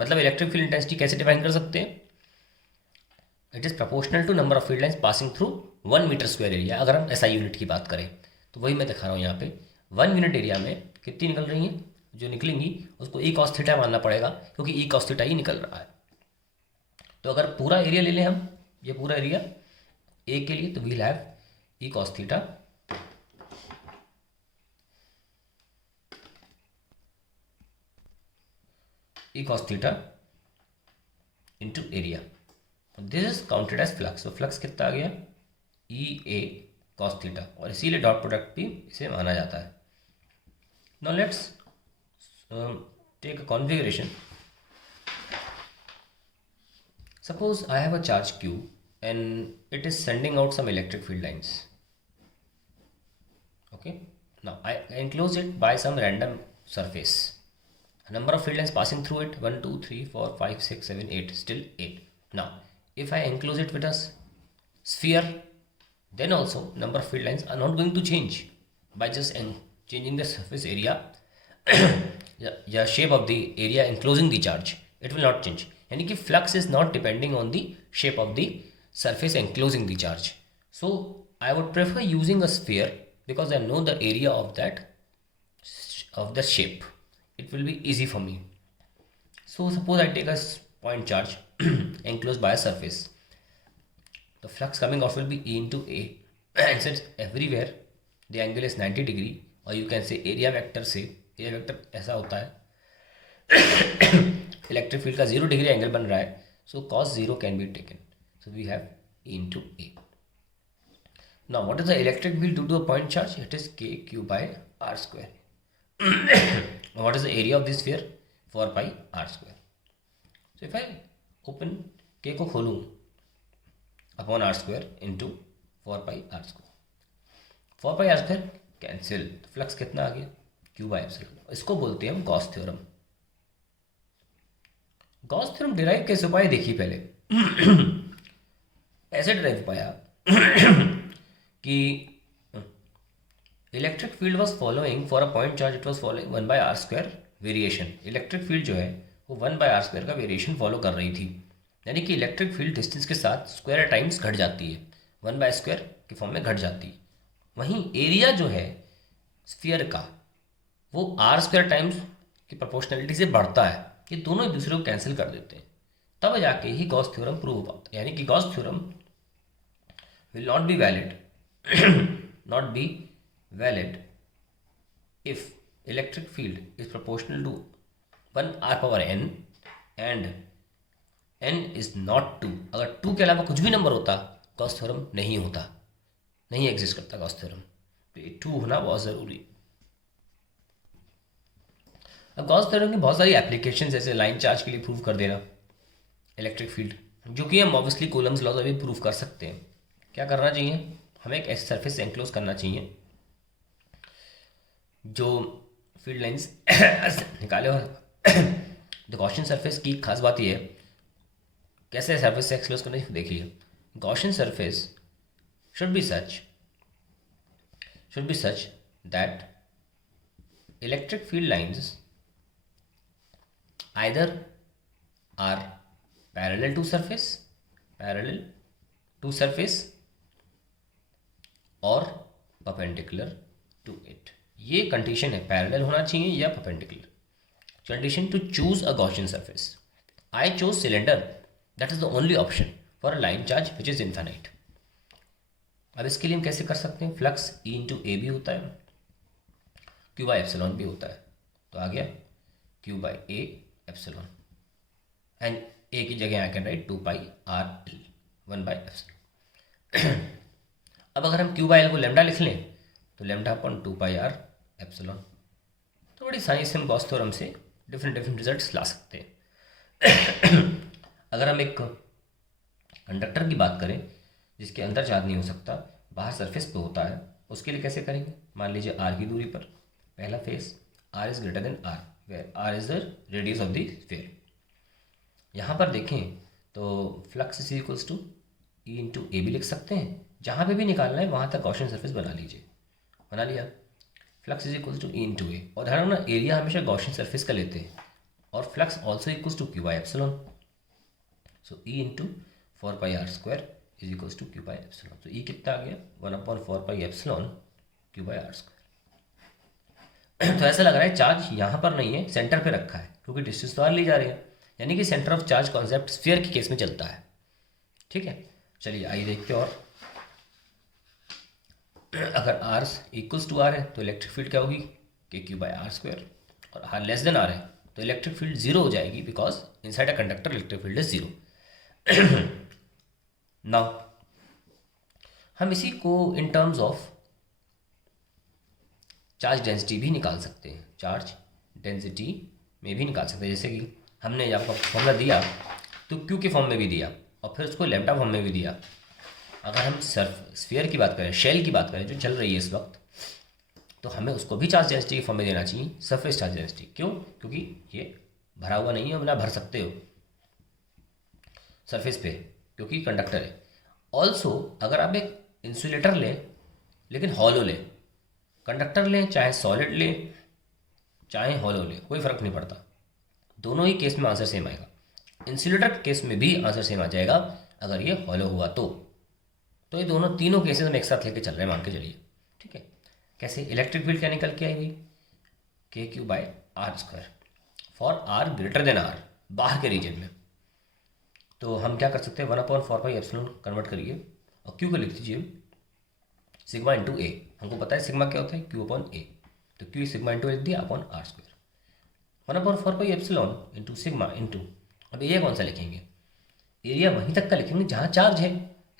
मतलब इलेक्ट्रिक फील्ड इंटेंसिटी कैसे डिफाइन कर सकते हैं? It is proportional to number of field lines passing through 1 metre square area. अगर हम एसआई यूनिट की बात करें तो वही मैं दिखा रहा हूँ यहाँ पे. 1 यूनिट एरिया में कितनी निकल रही हैं? जो निकलेंगी उसको ई कॉस थीटा मानना पड़ेगा, क्योंकि ई कॉस थीटा ही निकल रहा है. तो अगर पूरा एरिया ले लें हम, ये पूरा एरिया ए के लिए, तो we'll have E cos theta into area. This is counted as flux. तो फ्लक्स कितना आ गया? ई ए कॉस थीटा, और इसीलिए डॉट प्रोडक्ट भी इसे माना जाता है. Now let's take a configuration. Suppose I have a charge Q and it is sending out some electric field lines. Okay, now I enclose it by some random surface. A number of field lines passing through it, 1 2 3 4 5 6 7 8, still 8. Now if I enclose it with a sphere, then also number of field lines are not going to change by just changing the surface area. The shape of the area enclosing the charge, it will not change. यानी कि flux is not depending on the shape of the surface enclosing the charge. So I would prefer using a sphere because I know the area of the shape. It will be easy for me. So suppose I take a point charge enclosed by a surface. The flux coming out will be E into A. And since everywhere the angle is 90 degree, or you can say area vector ऐसा होता है electric field का 0 degree angle बन रहा है, सो cos 0 can be taken. So we have E into A. Now what is the electric field due to a point charge? It is kq by r square. Now what is the area of this sphere? 4 pi r square. So if I open k को खोलूँ upon r square into 4 pi r square. 4 pi r square cancel, तो flux कितना आ गया? q by epsilon. इसको बोलते हैं हम Gauss theorem. Gauss theorem derive कैसे पाया? देखिए पहले ऐसे डिराइव पाया कि electric field was following for a point charge, it was following 1 by r square variation. Electric field जो है वो 1 बाय आर स्क्वायर का वेरिएशन फॉलो कर रही थी. यानी कि इलेक्ट्रिक फील्ड डिस्टेंस के साथ स्क्वायर टाइम्स घट जाती है, 1 बाय स्क्वायर के फॉर्म में घट जाती है. वहीं एरिया जो है स्फीयर का वो आर स्क्वायर टाइम्स की प्रोपोर्शनलिटी से बढ़ता है. ये दोनों एक दूसरे को कैंसिल कर देते हैं, तब जाके ही गॉस थ्योरम प्रूव हो पाता है. यानी कि Gauss theorem will not be valid if electric field is proportional to 1 r power n and n is not 2. अगर 2 के अलावा कुछ भी नंबर होता, गॉस थ्योरम नहीं होता, नहीं एग्जिस्ट करता गॉस थ्योरम. तो ये 2 होना बहुत ज़रूरी. अब गॉस थ्योरम की बहुत सारी एप्लीकेशन, जैसे लाइन चार्ज के लिए प्रूव कर देना इलेक्ट्रिक फील्ड, जो कि हम ऑब्वियसली कूलम्स लॉ से भी प्रूव कर सकते हैं. क्या करना चाहिए? हमें एक ऐसे सरफेस से एनक्लोज करना चाहिए जो फील्ड लाइंस निकाले और द गॉसियन सरफेस की खास बात यह है कैसे सरफेस से एक्सप्लोर करने देखिए Gaussian surface should be such that electric field lines either are parallel to surface और perpendicular to it. ये कंडीशन है, पैरेलल होना चाहिए या perpendicular. Condition to choose a Gaussian surface. I chose cylinder, that is the only option for a line charge which is infinite. अब इसके लिए हम कैसे कर सकते हैं, फ्लक्स ई इंटू ए भी होता है, क्यू बाई एप्सिलॉन भी होता है. तो आ गया Q by A epsilon and A की जगह I can write 2 pi r l 1 by epsilon. अब अगर हम क्यू बाई एल को लेमडा लिख लें तो lambda upon 2 pi r epsilon. तो बड़ी आसानी से हम गॉस थ्योरम से डिफरेंट रिजल्ट्स ला सकते हैं. अगर हम एक कंडक्टर की बात करें जिसके अंदर चार्ज नहीं हो सकता, बाहर सरफेस पे होता है, उसके लिए कैसे करेंगे. मान लीजिए आर की दूरी पर पहला face r is greater than r where r is the radius of the sphere. यहाँ पर देखें तो flux is equals to E into A भी लिख सकते हैं. जहाँ पे भी निकालना है वहाँ तक गॉसियन सरफेस बना लीजिए. बना लिया. Flux is equals to E into A. और ध्यान रखना एरिया हमेशा गॉसियन सरफेस का लेते हैं और flux also equals to Q by epsilon. So E into 4 pi r square is equals to Q by epsilon. तो ई कितना आ गया 1/4 pi epsilon Q by are square. तो ऐसा लग रहा है चार्ज यहाँ पर नहीं है, सेंटर पे रखा है क्योंकि डिस्टेंस तो आर ली जा रही है. यानी कि centre of charge concept sphere के केस में चलता है. ठीक है, चलिए आइए देखते. और अगर आर इक्वल्स टू आर है तो इलेक्ट्रिक फील्ड क्या होगी के क्यू बाई आर स्क्वायर. और आर लेस देन आर है तो इलेक्ट्रिक फील्ड जीरो हो जाएगी because inside a conductor electric field is zero. Now हम इसी को इन टर्म्स ऑफ चार्ज डेंसिटी भी निकाल सकते हैं. चार्ज डेंसिटी में भी निकाल सकते हैं. जैसे कि हमने यहाँ पर फॉर्मूला दिया तो क्यू के फॉर्म में भी दिया और फिर उसको लैम्डा फॉर्म में भी दिया. अगर हम स्फीयर की बात करें, शेल की बात करें जो चल रही है इस वक्त, तो हमें उसको भी चार्ज डेंसिटी के फॉर्म में देना चाहिए, सरफेस चार्ज डेंसिटी. क्यों? क्योंकि ये भरा हुआ नहीं है, मतलब भर सकते हो सरफेस पे क्योंकि कंडक्टर है. ऑल्सो अगर आप एक इंसुलेटर लें लेकिन हॉलो लें, कंडक्टर लें चाहे सॉलिड लें चाहे हॉलो लें, कोई फ़र्क नहीं पड़ता, दोनों ही केस में आंसर सेम आएगा. इंसुलेटर के केस में भी आंसर सेम आ जाएगा अगर ये हॉलो हुआ तो ये दोनों तीनों केसेस हम एक साथ लेके चल रहे हैं, मान के चलिए. ठीक है, कैसे इलेक्ट्रिक फील्ड क्या निकल के आई हुई K Q by are square for r greater than r बाहर के रीजन में. तो हम क्या कर सकते हैं 1/4 पाई एप्सिलॉन कन्वर्ट करिए और क्यू को लिख दीजिए सिग्मा इंटू ए. हमको पता है सिग्मा क्या होता है क्यू अपॉन ए, तो क्यू सिग्मा इंटू लिख दिया upon r square. 1/4 pi epsilon into sigma into, अब एरिया कौन सा लिखेंगे, एरिया वहीं तक का लिखेंगे जहाँ चार्ज है,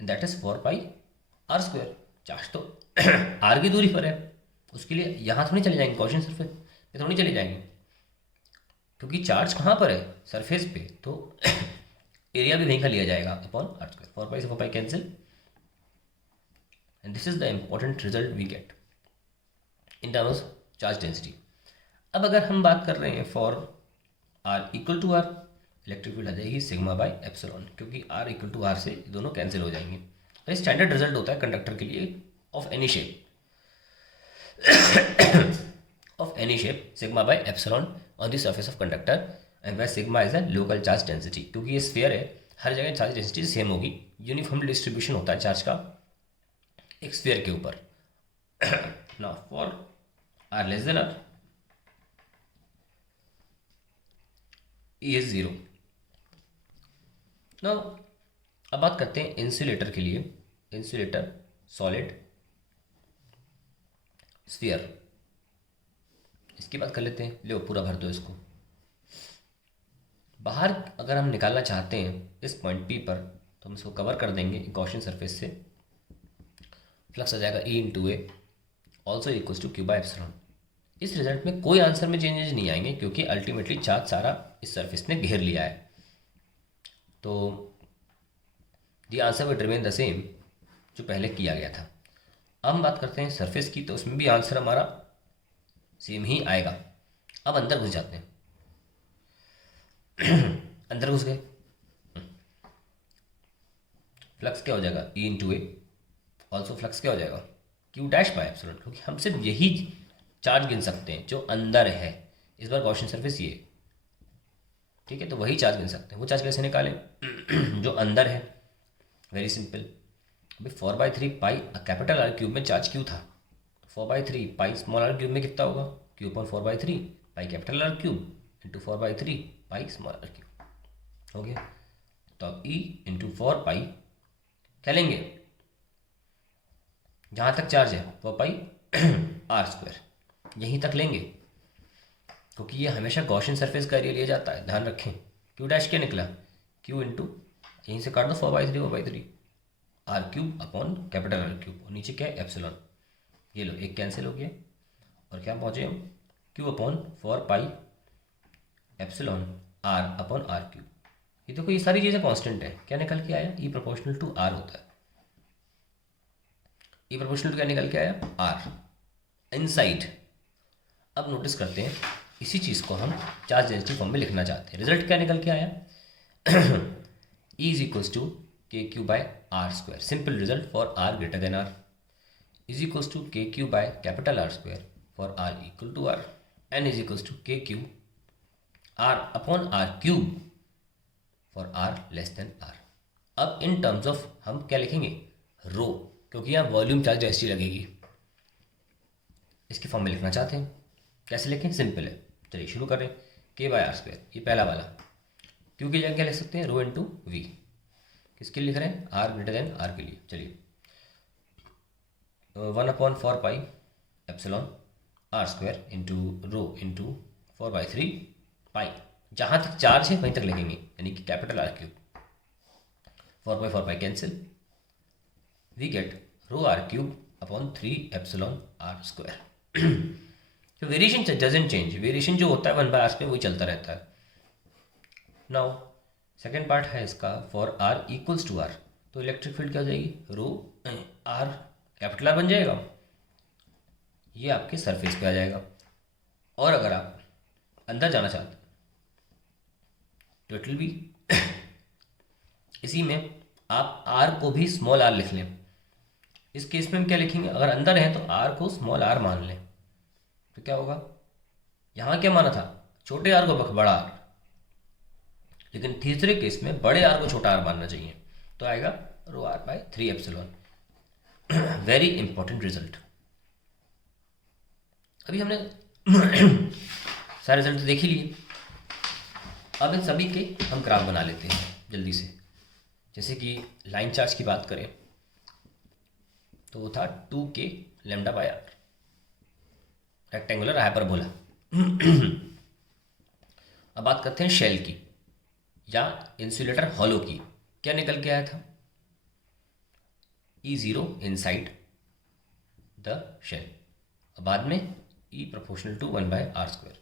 that is 4 pi r square. Charge तो आर की दूरी पर है, उसके लिए यहाँ थोड़ी चले जाएंगे गॉसियन सरफेस पे, थोड़ी चले जाएंगे क्योंकि चार्ज कहाँ पर है सरफेस पे, तो एरिया भी वहीं का लिया जाएगा अपॉन आर स्क्वायर. 4 पाई से 4 pi cancel and this is the important result we get in terms of charge density. अब अगर हम बात कर रहे हैं for r equal to r, electric field आ जाएगी सिग्मा बाई एप्सिलॉन क्योंकि आर इक्वल टू आर से दोनों कैंसिल हो जाएंगे. तो स्टैंडर्ड रिजल्ट होता है कंडक्टर के लिए of any shape sigma by epsilon on the surface of conductor and where sigma is a local charge density. क्योंकि ये स्फीयर है हर जगह चार्ज डेंसिटी सेम होगी, यूनिफॉर्म डिस्ट्रीब्यूशन होता है चार्ज का एक स्फीयर के ऊपर. Now for r less than r E is zero. Now अब बात करते हैं इंसुलेटर के लिए. इंसुलेटर सॉलिड स्फीयर, इसकी बात कर लेते हैं. लो पूरा भर दो इसको. बाहर अगर हम निकालना चाहते हैं इस पॉइंट पी पर तो हम इसको कवर कर देंगे गॉसियन सरफेस से. फ्लक्स आ जाएगा E into A also equals to Q by epsilon. इस रिजल्ट में कोई आंसर में चेंजेस नहीं आएंगे क्योंकि अल्टीमेटली चार्ज सारा इस सरफेस ने घेर लिया है. तो the answer will remain the same जो पहले किया गया था. अब हम बात करते हैं सरफेस की, तो उसमें भी आंसर हमारा सेम ही आएगा। अब अंदर घुस जाते हैं। अंदर घुस गए, फ्लक्स क्या हो जाएगा, E into A. Also flux क्या हो जाएगा, क्यू डैश बाय एप्सिलॉन, क्योंकि हम सिर्फ यही चार्ज गिन सकते हैं जो अंदर है। इस बार गॉसियन सरफेस ये, ठीक है, तो वही चार्ज गिन सकते हैं। वो चार्ज कैसे निकालें जो अंदर है, वेरी सिंपल। अभी 4/3 पाई कैपिटल आर क्यूब में चार्ज क्यू था, 4/3 पाई स्मॉल आर क्यूब में कितना होगा, Q upon 4/3 pi capital r cube into 4/3 pi small r cube हो गया। तो अब ई इंटू 4 पाई क्या लेंगे, जहाँ तक चार्ज है 4 पाई आर स्क्वायर, यहीं तक लेंगे, क्योंकि ये हमेशा गॉसियन सरफेस का एरिया लिया जाता है, ध्यान रखें। क्यू डैश क्या निकला, क्यू इंटू, यहीं से काट दो 4/3 r cube upon capital r cube, और नीचे क्या है एप्सिलॉन। ये लो, एक कैंसिल हो गया, और क्या पहुँचे हम, Q upon 4 pi epsilon r upon r cube. ये देखो, ये सारी चीज़ें कांस्टेंट है, क्या निकल के आया, ई प्रोपोर्शनल टू आर होता है। ई प्रोपोर्शनल टू क्या निकल के आया, आर इनसाइड। अब नोटिस करते हैं, इसी चीज़ को हम चार्ज डेंसिटी फॉर्म में लिखना चाहते हैं। रिजल्ट क्या निकल के आया, E is equals to k Q by r square, simple result for r greater than r, is equals to k Q by capital r square for r equal to r, n is equals to k Q r upon r cube for r less than r. अब in terms of हम क्या लिखेंगे, रो, क्योंकि यहाँ volume charge density लगेगी, इसकी form में लिखना चाहते हैं। कैसे लिखें, सिंपल है, चलिए शुरू करें। के बाय आर स्क्वायर, ये पहला वाला, क्यू की जगह क्या लिख सकते हैं, रो इंटू वी। किसके लिए लिख रहे हैं, आर ग्रेटर देन आर के लिए। चलिए 1/4 pi epsilon r square into rho into 4/3 pi, जहाँ तक चार्ज है वहीं तक लिखेंगे, यानी कि capital r cube, 4/4 pi cancel, we get rho r cube upon 3 epsilon r square. तो वेरिएशन डजंट चेंज, वेरिएशन जो होता है 1/r स्क्वायर वही चलता रहता है। नाउ सेकेंड पार्ट है इसका, for r equals to r, तो इलेक्ट्रिक फील्ड क्या हो जाएगी, रो आर कैपिटल आर बन जाएगा, ये आपके सरफेस पे आ जाएगा। और अगर आप अंदर जाना चाहते हैं तो इट विल बी इसी में आप आर को भी स्मॉल आर लिख लें। इस केस में हम क्या लिखेंगे, अगर अंदर है तो आर को स्मॉल आर मान लें, तो क्या होगा, यहाँ क्या माना था, छोटे आर को बड़ा आर, लेकिन तीसरे केस में बड़े आर को छोटा आर मानना चाहिए, तो आएगा rho r by 3 epsilon. Very important result. अभी हमने सारे रिजल्ट देख ही लिए, अब इन सभी के हम ग्राफ बना लेते हैं जल्दी से। जैसे कि लाइन चार्ज की बात करें तो वो था 2k lambda by r, rectangular hyperbola. अब बात करते हैं शेल की या इंसुलेटर हॉलो की, क्या निकल के आया था, E0 इनसाइड द शेल, बाद में E proportional to 1/r square.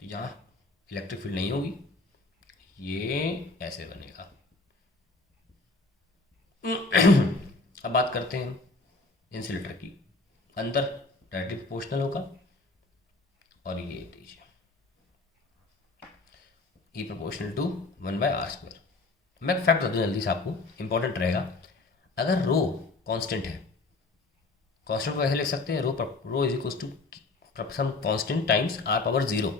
तो यहाँ इलेक्ट्रिक फील्ड नहीं होगी, ये ऐसे बनेगा। अब बात करते हैं इंसुलेटर की, अंदर डायरेक्टली प्रोपोर्शनल होगा, और ये दीजिए E proportional to 1/r square. मैं फैक्ट बता दूँ जल्दी से, आपको इंपॉर्टेंट रहेगा। अगर रो कांस्टेंट है, कांस्टेंट को ऐसे लिख सकते हैं, rho is equals to some constant times r power 0,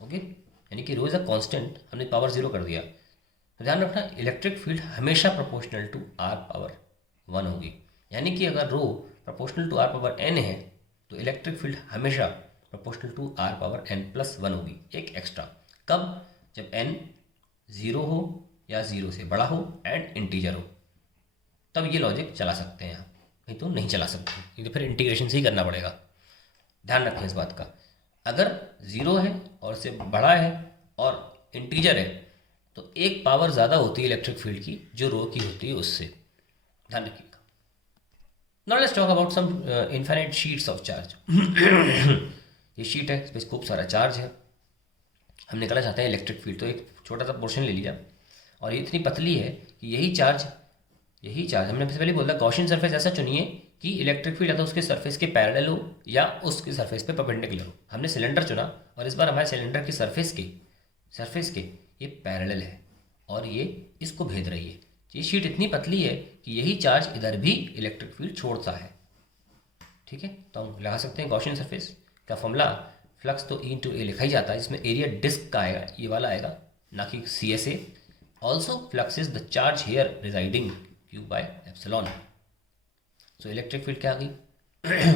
okay, यानी कि रो इज अ कांस्टेंट, हमने पावर 0 कर दिया। तो ध्यान रखना, इलेक्ट्रिक फील्ड हमेशा प्रोपोर्शनल टू r पावर 1 होगी, यानी कि अगर rho proportional to r power n है तो इलेक्ट्रिक फील्ड हमेशा proportional to r power n+1 होगी, एक एक्स्ट्रा। कब, जब n 0 हो या 0 से बड़ा हो एंड इंटीजर हो, तब ये लॉजिक चला सकते हैं, नहीं तो नहीं चला सकते, नहीं तो फिर इंटीग्रेशन से ही करना पड़ेगा। ध्यान रखें इस बात का, अगर 0 है और से बड़ा है और इंटीजर है तो एक पावर ज़्यादा होती है इलेक्ट्रिक फील्ड की जो रो की होती है उससे, ध्यान रखिएगा। Now let's talk about some infinite sheets of charge. ये शीट है, इसमें खूब सारा चार्ज है, हम निकालना चाहते हैं इलेक्ट्रिक फील्ड, तो एक छोटा सा पोर्शन ले लिया, और ये इतनी पतली है कि यही चार्ज हमने पहले बोला गॉसियन सरफेस ऐसा चुनिए कि इलेक्ट्रिक फील्ड या तो उसके सरफेस के पैरेलल हो या उसके सरफेस पे परपेंडिकुलर हो। हमने सिलेंडर चुना और इस बार हमारे सिलेंडर की सरफेस के ये पैरेलल है और ये इसको भेद रही है। ये शीट इतनी पतली है कि यही चार्ज इधर भी इलेक्ट्रिक फील्ड छोड़ता है। ठीक है, तो हम लगा सकते हैं गॉसियन सरफेस का फॉर्मूला, फ्लक्स तो ई इंटू ए लिखा ही जाता है, जिसमें एरिया डिस्क का आएगा, ये वाला आएगा, ना कि C S A. Also flux is the charge here residing Q by epsilon. So electric field क्या आ गई?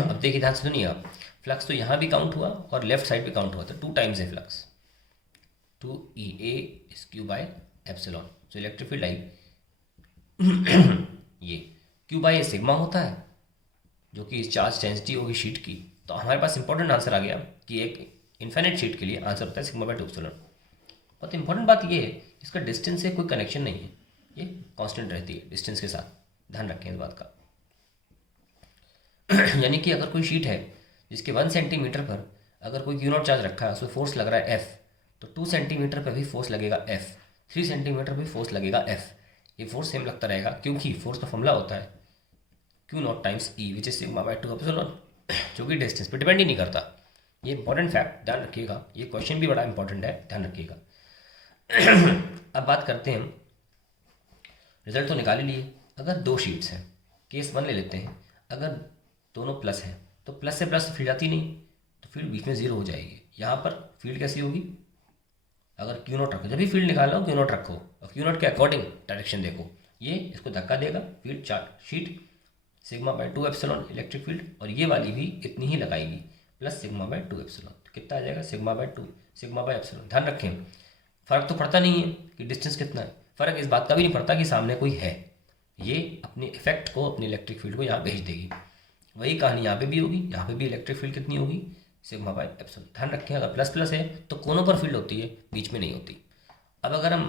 अब देखिए ध्यान से सुनिए आप, फ्लक्स तो यहाँ भी काउंट हुआ और लेफ्ट साइड भी काउंट हुआ, तो 2 टाइम्स है flux, 2 E A is Q by epsilon. So electric field आई ये क्यू बाय ए सिग्मा होता है, जो कि चार्ज डेंसिटी होगी शीट की। तो हमारे पास इंपॉर्टेंट आंसर आ गया कि एक इन्फिनिट शीट के लिए आंसर होता है सिग्मा बाय 2 एप्सिलॉन। बहुत इंपॉर्टेंट बात ये है, इसका डिस्टेंस से कोई कनेक्शन नहीं है, ये कांस्टेंट रहती है डिस्टेंस के साथ, ध्यान रखें इस बात का। यानी कि अगर कोई शीट है जिसके 1 सेंटीमीटर पर अगर कोई क्यू नॉट चार्ज रखा है, उसमें फोर्स लग रहा है एफ, तो 2 सेंटीमीटर पर भी फोर्स लगेगा एफ, 3 सेंटीमीटर पर भी फोर्स लगेगा एफ। ये फोर्स सेम लगता रहेगा, क्योंकि फोर्स का फॉर्मूला होता है Q not times E which is sigma bye 2 epsilon, जो कि डिस्टेंस पे डिपेंड ही नहीं करता। ये इंपॉर्टेंट फैक्ट ध्यान रखिएगा, ये क्वेश्चन भी बड़ा इंपॉर्टेंट है, ध्यान रखिएगा। अब बात करते हैं, रिजल्ट तो निकाल ही लिए। अगर 2 शीट्स हैं, केस 1 ले लेते हैं, अगर दोनों प्लस हैं तो प्लस से प्लस फील्ड आती नहीं, तो फील्ड बीच में 0 हो जाएगी। यहाँ पर फील्ड कैसी होगी? अगर क्यू नॉट रखो, जब भी फील्ड निकालना हो क्यू नॉट रखो और क्यू नॉट के अकॉर्डिंग डायरेक्शन देखो, ये इसको धक्का देगा, field chart sheet sigma bye 2 epsilon electric field, और ये वाली भी इतनी ही लगाएगी प्लस सिग्मा बाय 2 एप्सिलॉन। तो कितना आ जाएगा? Sigma bye 2 sigma by epsilon. ध्यान रखें, फ़र्क तो पड़ता नहीं है कि डिस्टेंस कितना है, फ़र्क इस बात का भी नहीं पड़ता कि सामने कोई है, ये अपने इफेक्ट को, अपनी इलेक्ट्रिक फील्ड को यहाँ भेज देगी। वही कहानी यहाँ पे भी होगी, यहाँ पे भी इलेक्ट्रिक फील्ड कितनी होगी? Sigma by epsilon. ध्यान रखें, अगर प्लस प्लस है तो कोनों पर फील्ड होती है, बीच में नहीं होती। अब अगर हम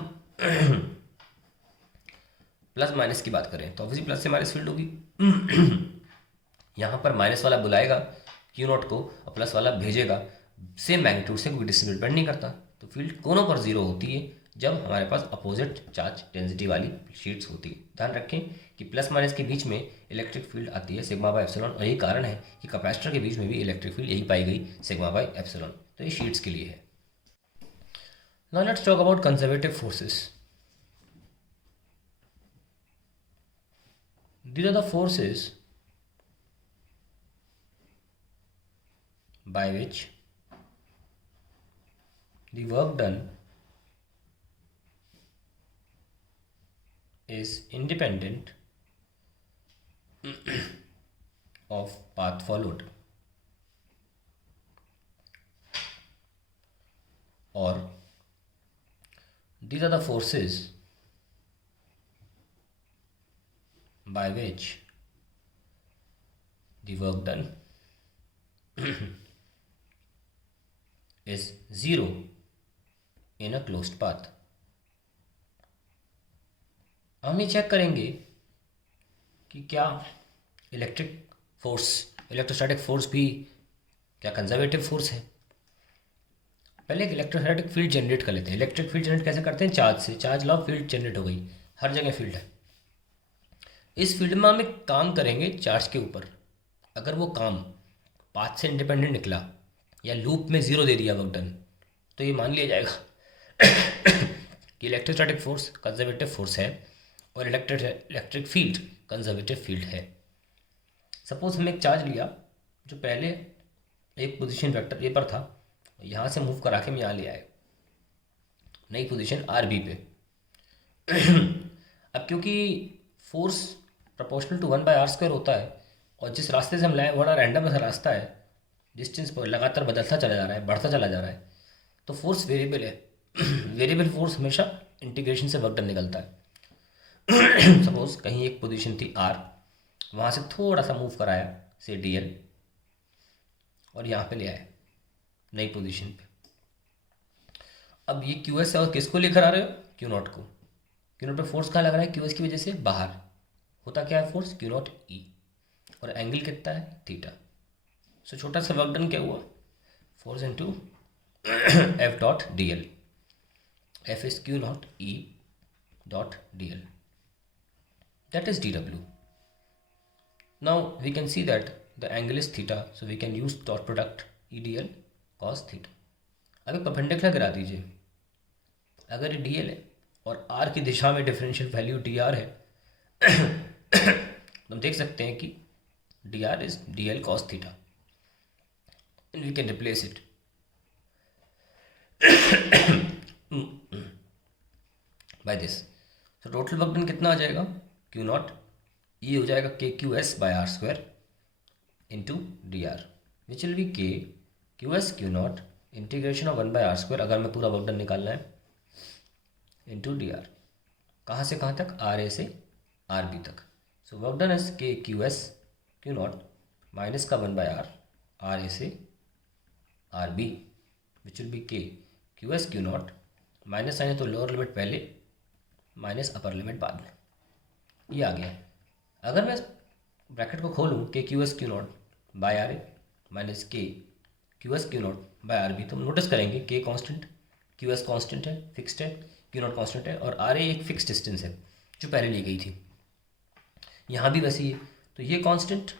प्लस माइनस की बात करें तो ऑब्वियसली प्लस से माइनस फील्ड होगी। यहाँ पर माइनस वाला बुलाएगा क्यू नॉट को और प्लस वाला भेजेगा, सेम मैग्नीट्यूड से कोई डिस्टेंस डिपेंड नहीं करता, तो फील्ड कोनों पर 0 होती है जब हमारे पास अपोजिट चार्ज डेंसिटी वाली शीट्स होती है। ध्यान रखें कि प्लस माइनस के बीच में इलेक्ट्रिक फील्ड आती है सिग्मा बाय एप्सिलॉन, और यही कारण है कि कैपेसिटर के बीच में भी इलेक्ट्रिक फील्ड यही पाई गई, सिग्मा बाय एप्सिलॉन। तो ये शीट्स के लिए है। Now let's talk about conservative forces. These are the forces by which the work done is independent of path followed, or these are the forces by which the work done is 0 in a closed path. हम ये check करेंगे कि क्या electric force, electrostatic force भी क्या conservative force है। पहले एक इलेक्ट्रोस्टैटिक फील्ड जनरेट कर लेते हैं। इलेक्ट्रिक फील्ड जनरेट कैसे करते हैं? चार्ज से। चार्ज लाओ, फील्ड जनरेट हो गई, हर जगह फील्ड है। इस फील्ड में हम एक काम करेंगे चार्ज के ऊपर। अगर वो काम पाथ से इंडिपेंडेंट निकला या लूप में 0 दे दिया वर्क डन, तो ये मान लिया जाएगा कि इलेक्ट्रोस्टैटिक फोर्स कंजर्वेटिव फोर्स है और इलेक्ट्रिक फील्ड कंजर्वेटिव फील्ड है। सपोज हमने एक चार्ज लिया जो पहले एक पोजीशन वेक्टर ए पर था, यहाँ से मूव करा के हम यहाँ ले आए नई पोजीशन आर बी पे। अब क्योंकि फोर्स प्रोपोर्शनल टू 1/r² होता है और जिस रास्ते से हम लाए बड़ा रैंडम सा रास्ता है, डिस्टेंस पर लगातार बदलता चला जा रहा है, बढ़ता चला जा रहा है, तो फोर्स वेरिएबल है। वेरिएबल फोर्स हमेशा इंटीग्रेशन से वर्क डन निकलता है। सपोज कहीं एक पोजीशन थी आर, वहाँ से थोड़ा सा मूव कराया से dl और यहाँ पे ले आए नई पोजीशन पे। अब ये QS है और किसको लेकर आ रहे हो? Q नॉट को। Q नॉट पे फोर्स कहाँ लग रहा है? QS की वजह से बाहर होता क्या है फोर्स? Q नॉट E, और एंगल कितना है? थीटा। सो छोटा सा वर्क डन क्या हुआ? Force into F dot dl। F is Q naught E dot dl, that is dw। Now we can see that the angle is theta, so we can use dot product EDL cos theta. अब एक perpendicular गिरा दीजिए, अगर ये DL है और R की दिशा में डिफरेंशियल वैल्यू DR है तो हम देख सकते हैं कि DR is DL cos theta and we can replace it by this. So total work done कितना आ जाएगा, Q नॉट, ये हो जाएगा KQS by R square into DR which will be KQS Q not integration of 1 by R square, अगर मैं पूरा work done निकालना है, इंटू DR, कहाँ से कहाँ तक, RA से RB तक. So work done is KQS Q naught minus का 1 by R, RA से RB which will be KQS Q naught, minus sign है तो लोअर लिमिट पहले माइनस अपर लिमिट बाद में, ये आ गया. अगर मैं ब्रैकेट को खोलूँ KQS Q naught by RA minus KQS Q naught by RB, तो हम नोटिस करेंगे K कांस्टेंट, QS कांस्टेंट है, फिक्स्ड है, Q नॉट कांस्टेंट है और RA एक फिक्स डिस्टेंस है जो पहले ली गई थी. यहाँ भी वैसे ही है, तो ये कांस्टेंट,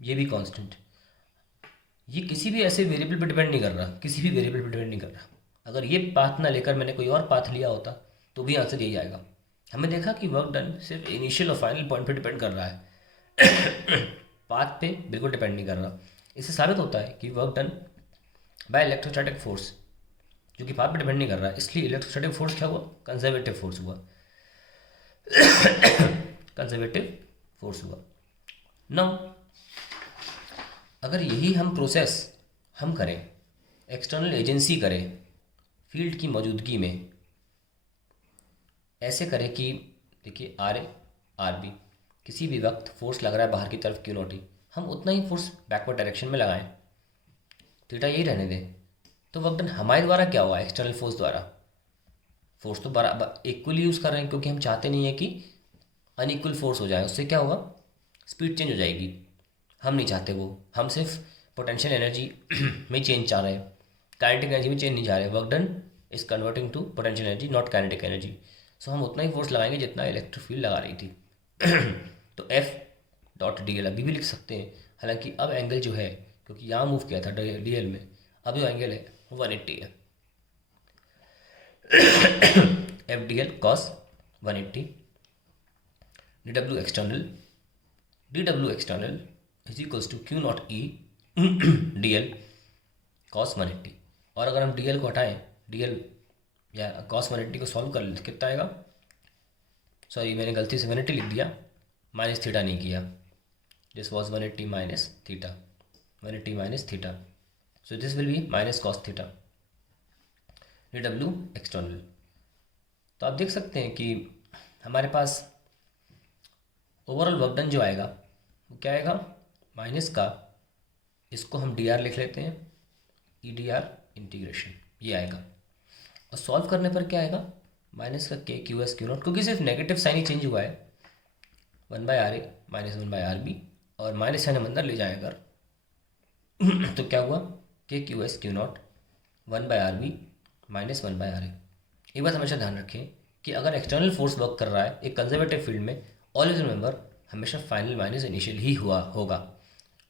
ये भी कांस्टेंट, ये किसी भी ऐसे वेरिएबल पर डिपेंड नहीं कर रहा, किसी भी वेरिएबल पर डिपेंड नहीं कर रहा. अगर ये पाथ ना लेकर मैंने कोई और पाथ लिया होता तो भी आंसर यही आएगा. हमने देखा कि वर्क डन सिर्फ इनिशियल और फाइनल पॉइंट पे डिपेंड कर रहा है पाथ पे बिल्कुल डिपेंड नहीं कर रहा. इससे साबित होता है कि work done by electrostatic force, जो कि पाथ पे डिपेंड नहीं कर रहा है, इसलिए इलेक्ट्रोस्टैटिक फोर्स क्या हुआ, कंजर्वेटिव फोर्स हुआ कंजर्वेटिव फोर्स हुआ. नाउ अगर यही हम प्रोसेस हम करें, एक्सटर्नल एजेंसी करें फील्ड की मौजूदगी में, ऐसे करें कि देखिए RA RB किसी भी वक्त फोर्स लग रहा है बाहर की तरफ Q नॉट ही, हम उतना ही फोर्स बैकवर्ड डायरेक्शन में लगाएं, थीटा यही रहने दें, तो वर्क डन हमारे द्वारा क्या हुआ, एक्सटर्नल फोर्स द्वारा, फोर्स तो बराबर इक्वली यूज़ कर रहे हैं क्योंकि हम चाहते नहीं है कि अनइक्वल फोर्स हो जाए, उससे क्या होगा, स्पीड चेंज हो जाएगी, हम नहीं चाहते वो, हम सिर्फ पोटेंशियल एनर्जी में चेंज चाह रहे हैं, काइनेटिक एनर्जी में चेंज नहीं चाह रहे. Work done is converting to potential energy not kinetic energy. So हम उतना ही फोर्स लगाएंगे जितना इलेक्ट्रिक फील्ड लगा रही थी तो F डॉट DL अभी भी लिख सकते हैं, हालांकि अब एंगल जो है, क्योंकि यहाँ मूव किया था DL में, अब जो एंगल है वो 180 है F DL cos 180, DW external is equals to Q naught E DL cos 180. और अगर हम DL को हटाएं, DL या cos 180 को सॉल्व कर लेते कितना आएगा, सॉरी मैंने गलती से 180 लिख दिया, माइनस थीटा नहीं किया, this was 180 minus theta, 180 minus theta, so this will B minus cos theta DW external. तो आप देख सकते हैं कि हमारे पास ओवरऑल वर्क डन जो आएगा वो क्या आएगा, माइनस का, इसको हम DR लिख लेते हैं, EDR इंटीग्रेशन, ये आएगा. और सॉल्व करने पर क्या आएगा, माइनस का KQS Q नॉट, क्योंकि सिर्फ नेगेटिव साइन ही चेंज हुआ है, 1 by RA minus 1 by RB, और माइनस साइन हम अंदर ले जाए अगर तो क्या हुआ, KQS Q not 1 by RB minus 1 by RA. एक बात हमेशा ध्यान रखें कि अगर एक्सटर्नल फोर्स वर्क कर रहा है एक कंजर्वेटिव फील्ड में, ऑलवेज रिमेंबर हमेशा फाइनल माइनस इनिशियल ही हुआ होगा.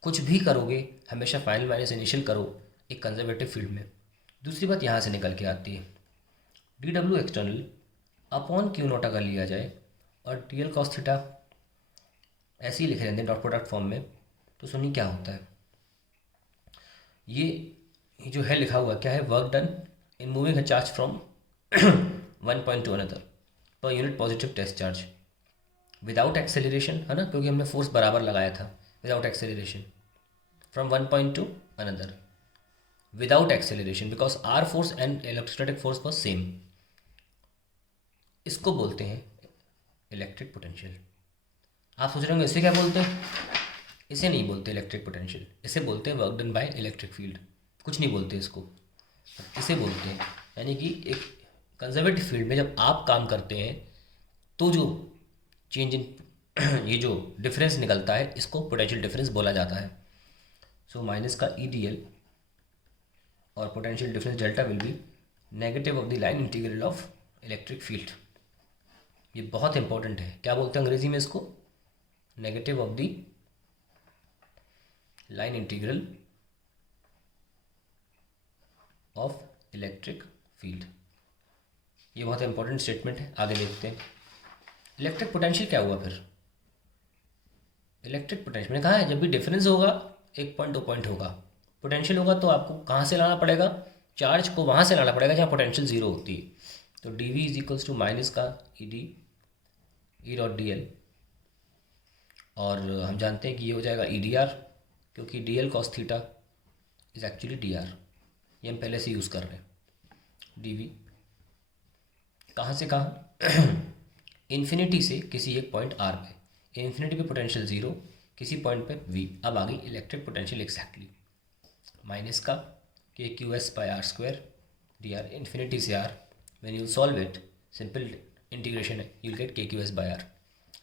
कुछ भी करोगे हमेशा फाइनल माइनस इनिशियल करो एक कंजर्वेटिव फील्ड में. दूसरी बात यहाँ से निकल के आती है, DW external upon Q not अगर लिया जाए और DL cos थीटा ऐसे ही लिखे रहते हैं डॉट प्रोडक्ट फॉर्म में, तो सुनिए क्या होता है, ये जो है लिखा हुआ क्या है, work done in moving a charge from one point to another per unit positive test charge without acceleration, है ना, क्योंकि हमने फोर्स बराबर लगाया था, without acceleration from one point to another without acceleration because our force and electrostatic force was same. इसको बोलते हैं इलेक्ट्रिक पोटेंशियल. आप सोच रहे होंगे इसे क्या बोलते हैं, इसे नहीं बोलते इलेक्ट्रिक पोटेंशियल, इसे बोलते हैं work done by electric field, कुछ नहीं बोलते इसको, इसे बोलते हैं, यानी कि एक कंजर्वेटिव फील्ड में जब आप काम करते हैं तो जो चेंज इन ये जो डिफरेंस निकलता है इसको पोटेंशियल डिफरेंस बोला जाता है. सो माइनस का EDL और potential difference delta will be negative of the line integral of electric field. ये बहुत इंपॉर्टेंट है, क्या बोलते हैं अंग्रेजी में इसको, negative of the line integral of electric field. ये बहुत इंपॉर्टेंट स्टेटमेंट है, आगे देखते हैं। इलेक्ट्रिक पोटेंशियल क्या हुआ फिर? इलेक्ट्रिक पोटेंशियल मैंने कहा है जब भी डिफरेंस होगा 1.2 पॉइंट होगा, पोटेंशियल होगा तो आपको कहाँ से लाना पड़ेगा? चार्ज को वहाँ से लाना पड़ेगा जहाँ पोटेंशियल जीरो होती है। तो D V is equals to minus का E D E dot D L, और हम जानते हैं कि ये हो जाएगा ई डी आर, क्योंकि D L cos theta is actually D R, ये हम पहले से यूज़ कर रहे हैं। डी वी कहाँ से कहाँ? इन्फिनिटी से किसी एक पॉइंट आर पे, इन्फिनिटी पे पोटेंशियल जीरो, किसी पॉइंट पे वी। अब आ गई इलेक्ट्रिक पोटेंशियल एग्जैक्टली माइनस का K Q S by are square D R, infinity से R. When you solve it, simple integration है, you will get K Q S by R.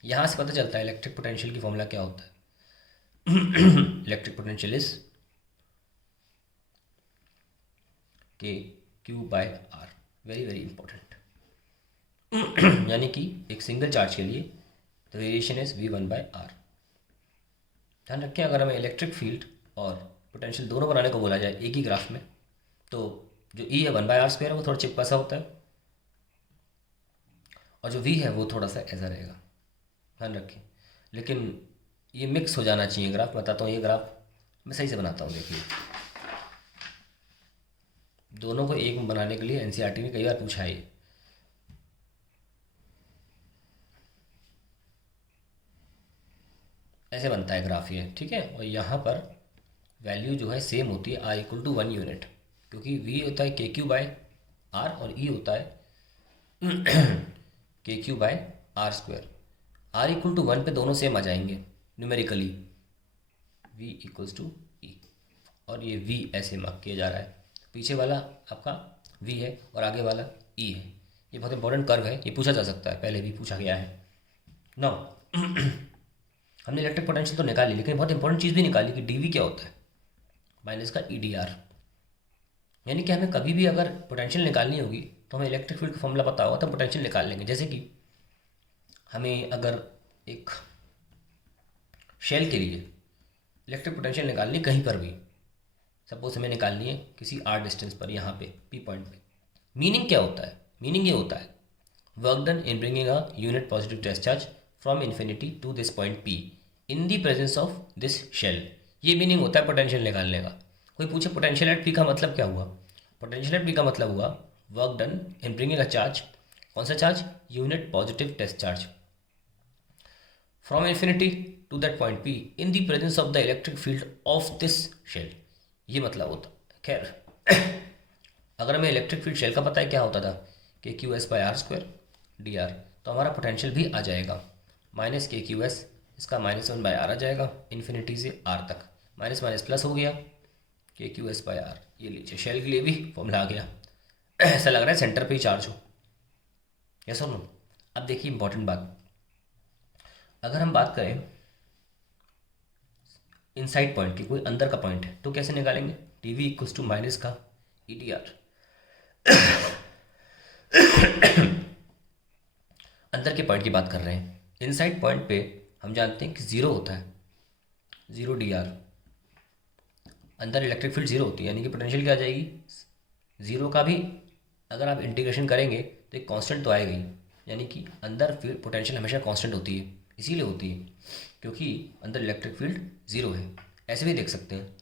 यहाँ से पता चलता है इलेक्ट्रिक पोटेंशियल की फॉर्मूला क्या होता है। Electric potential is K Q by r, very very important. यानी कि एक सिंगल चार्ज के लिए the variation is V one by r. ध्यान रखें, अगर हमें इलेक्ट्रिक फील्ड और पोटेंशियल दोनों बनाने को बोला जाए एक ही ग्राफ में, तो जो ई है 1/r स्क्वायर है वो थोड़ा चिपका सा होता है, और जो वी है वो थोड़ा सा ऐसा रहेगा। ध्यान रखें, लेकिन ये मिक्स हो जाना चाहिए ग्राफ। बताता हूँ, ये ग्राफ मैं सही से बनाता हूँ। देखिए, दोनों को एक बनाने के लिए एनसीईआरटी में कई बार पूछा है। ऐसे बनता है ग्राफ ये, ठीक है। और यहाँ पर वैल्यू जो है सेम होती है, r=1 यूनिट, क्योंकि v होता है के क्यू बाय आर और e होता है k Q by r square. r=1 पे दोनों सेम आ जाएंगे न्यूमेरिकली, v इक्वल्स टू ई, और ये v ऐसे मार्क किया जा रहा है। पीछे वाला आपका v है और आगे वाला e है। ये बहुत इंपॉर्टेंट कर्व है, ये पूछा जा सकता है, पहले भी पूछा गया है। नाउ हमने इलेक्ट्रिक पोटेंशियल तो निकाली, लेकिन बहुत इंपॉर्टेंट चीज़ भी निकाली कि डीवी क्या होता है, माइनस का ई डी आर। यानी कि हमें कभी भी अगर पोटेंशियल निकालनी होगी तो हमें इलेक्ट्रिक फील्ड का फॉर्मूला पता होगा तो पोटेंशियल निकाल लेंगे। जैसे कि हमें अगर एक शेल के लिए इलेक्ट्रिक पोटेंशियल निकालनी कहीं पर भी, सपोज हमें निकालनी है किसी आर डिस्टेंस पर, यहाँ पे पी पॉइंट पे, मीनिंग क्या होता है? मीनिंग ये होता है work done in bringing a unit positive test charge from infinity to this point P in the presence of this shell. ये मीनिंग होता है पोटेंशियल निकालने का। कोई पूछे पोटेंशियल एट P का मतलब क्या हुआ? पोटेंशियल एट P का मतलब हुआ work done in bringing a charge, कौन सा charge? Unit positive test charge, from infinity to that point P in the presence of the electric field of this shell. ये मतलब होता है। खैर, अगर हमें इलेक्ट्रिक फील्ड शेल का पता है क्या होता था, K Q S by are square D are, तो हमारा पोटेंशियल भी आ जाएगा माइनस के क्यू एस, इसका -1 बाय आर आ जाएगा इन्फिनिटी से आर तक, माइनस माइनस प्लस हो गया के क्यू एस बाय आर। ये लीजिए, शेल के लिए भी फॉर्मूला आ गया। ऐसा लग रहा है सेंटर पे ही चार्ज हो, या सुनो। अब देखिए इंपॉर्टेंट बात, अगर हम बात करें इनसाइड पॉइंट की, कोई अंदर का पॉइंट है, तो कैसे निकालेंगे? D V equals to minus का ई डी आर। अंदर के पॉइंट की बात कर रहे हैं। इनसाइड पॉइंट पे हम जानते हैं कि जीरो होता है, जीरो डी आर। अंदर इलेक्ट्रिक फील्ड जीरो होती है, यानी कि पोटेंशियल क्या आ जाएगी? जीरो का भी अगर आप इंटीग्रेशन करेंगे तो एक कांस्टेंट तो आएगा ही, यानी कि अंदर फील्ड पोटेंशियल हमेशा कांस्टेंट होती है। इसीलिए होती है क्योंकि अंदर इलेक्ट्रिक फील्ड जीरो है। ऐसे भी देख सकते हैं,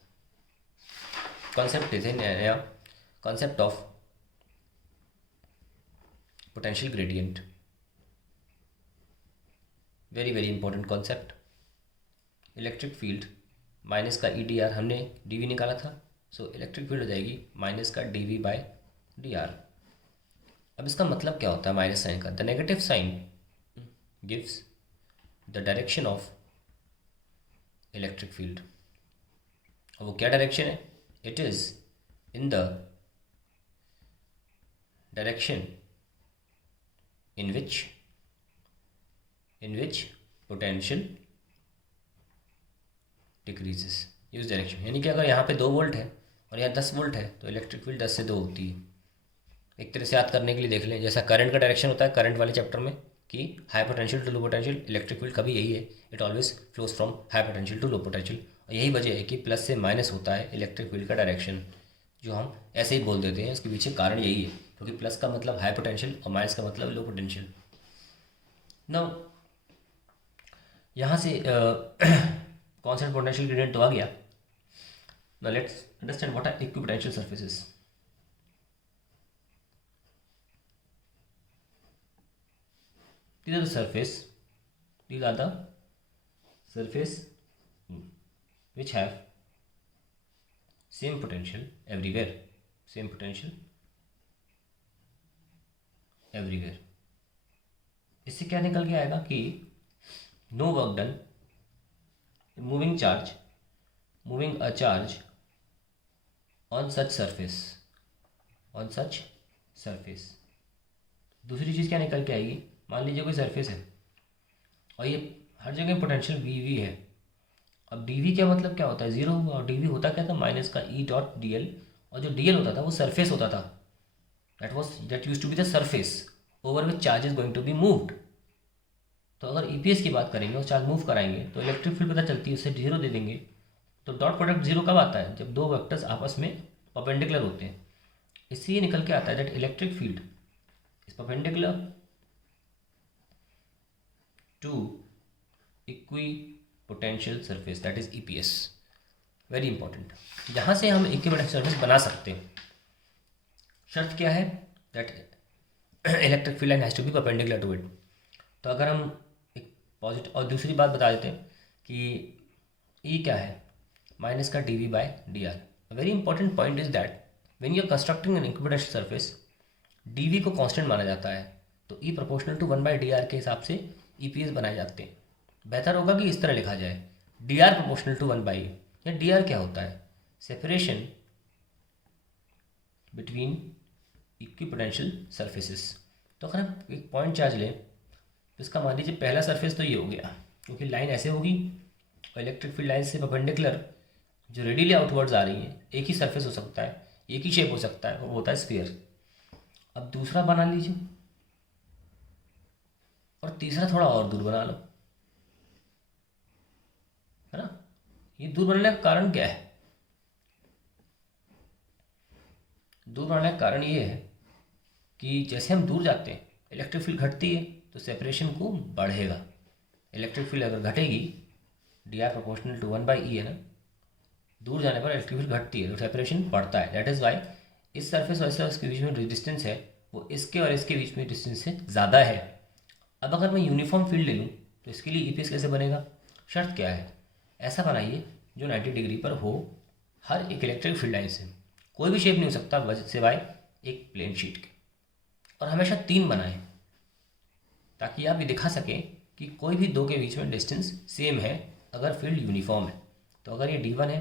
कॉन्सेप्ट है नया, concept of potential gradient, very very important concept. Electric field minus का ई डी आर, हमने डी वी निकाला था, सो इलेक्ट्रिक फील्ड हो जाएगी माइनस का D V by D r. अब इसका मतलब क्या होता है माइनस साइन का? The negative sign gives the direction of electric field. और वो क्या डायरेक्शन है? It is in the direction in which potential decreases, use direction. यानी कि अगर यहाँ पे 2 वोल्ट है और यहाँ 10 वोल्ट है तो इलेक्ट्रिक फील्ड 10 से 2 होती है। एक तरह से याद करने के लिए देख लें, जैसा करंट का डायरेक्शन होता है करंट वाले चैप्टर में कि high potential to low potential, electric field कभी यही है, it always flows from high potential to low potential. और यही वजह है कि प्लस से माइनस होता है इलेक्ट्रिक फील्ड का डायरेक्शन, जो हम ऐसे ही बोल देते हैं। इसके पीछे कारण यही है, क्योंकि प्लस का मतलब हाई पोटेंशियल और माइनस का मतलब लो पोटेंशियल। नाउ यहाँ से कॉन्स्टेंट पोटेंशियल ग्रेडियंट तो आ गया। Now let's understand what are equipotential surfaces. These are the surface. These are the surface which have same potential everywhere. Same potential everywhere. इससे क्या निकल के आएगा कि no work done, moving a charge on such surface. दूसरी चीज़ क्या निकल के आएगी, मान लीजिए कोई सरफेस है और ये हर जगह पोटेंशियल वी वी है। अब डी वी क्या मतलब क्या होता है, जीरो हुआ। और डी वी होता क्या था, माइनस का ई डॉट डी एल, और जो डी एल होता था वो सरफेस होता था। That used to be the surface over which charge is going to be moved. तो अगर ईपीएस की बात करेंगे और चार्ज मूव कराएंगे तो इलेक्ट्रिक फील्ड पता चलती है, उससे जीरो दे देंगे। तो डॉट प्रोडक्ट जीरो कब आता है, जब दो वेक्टर्स आपस में परपेंडिकुलर होते हैं। इससे ये निकल के आता है that electric field is perpendicular to equipotential surface, that is EPS. Very important. यहाँ से हम इक्विपोटेंशियल सर्फेस बना सकते हैं। शर्त क्या है, that electric field line has to be perpendicular to it. तो अगर हम एक पॉजिटिव, और दूसरी बात बता देते हैं कि E क्या है, माइनस का D V by D r. Very important point is that when you are constructing an equipotential surface, D V को कांस्टेंट माना जाता है। तो E प्रोपोर्शनल टू 1/dr के हिसाब से ईपीएस बनाए जाते हैं। बेहतर होगा कि इस तरह लिखा जाए, D R proportional to 1/e। या डी आर क्या होता है, सेपरेशन बिटवीन इक्विपोटेंशियल सर्फेसेस। तो अगर हम एक पॉइंट चार्ज लें तो इसका मान लीजिए पहला सरफेस तो ये हो गया, क्योंकि लाइन ऐसे होगी और इलेक्ट्रिक फील्ड लाइन से परपेंडिकुलर जो रेडियली आउटवर्ड्स आ रही है, एक ही सरफेस हो सकता है, एक ही शेप हो सकता है, वो होता है स्फीयर। अब दूसरा बना लीजिए और तीसरा थोड़ा और दूर बना लो, है ना। ये दूर बनाने का कारण क्या है, दूर बनाने का कारण ये है कि जैसे हम दूर जाते हैं इलेक्ट्रिक फील्ड घटती है तो सेपरेशन को बढ़ेगा। इलेक्ट्रिक फील्ड अगर घटेगी, D R proportional to 1/e है ना, दूर जाने पर इलेक्ट्रिक फील्ड घटती है तो सेपरेशन बढ़ता है। दैट इज़ वाई इस सरफेस और इस सरफेस के बीच में जो डिस्टेंस है वो इसके और इसके बीच में डिस्टेंस से ज़्यादा है। अब अगर मैं यूनिफॉर्म फील्ड ले लूँ तो इसके लिए ईपीएस कैसे बनेगा, शर्त क्या है, ऐसा बनाइए जो 90 डिग्री पर हो हर एक इलेक्ट्रिक फील्ड लाइन से। कोई भी शेप नहीं हो सकता सिवाय एक प्लेन शीट के, और हमेशा 3 बनाएं ताकि आप ये दिखा सकें कि कोई भी दो के बीच में डिस्टेंस सेम है अगर फील्ड यूनिफॉर्म है। तो अगर ये D1 है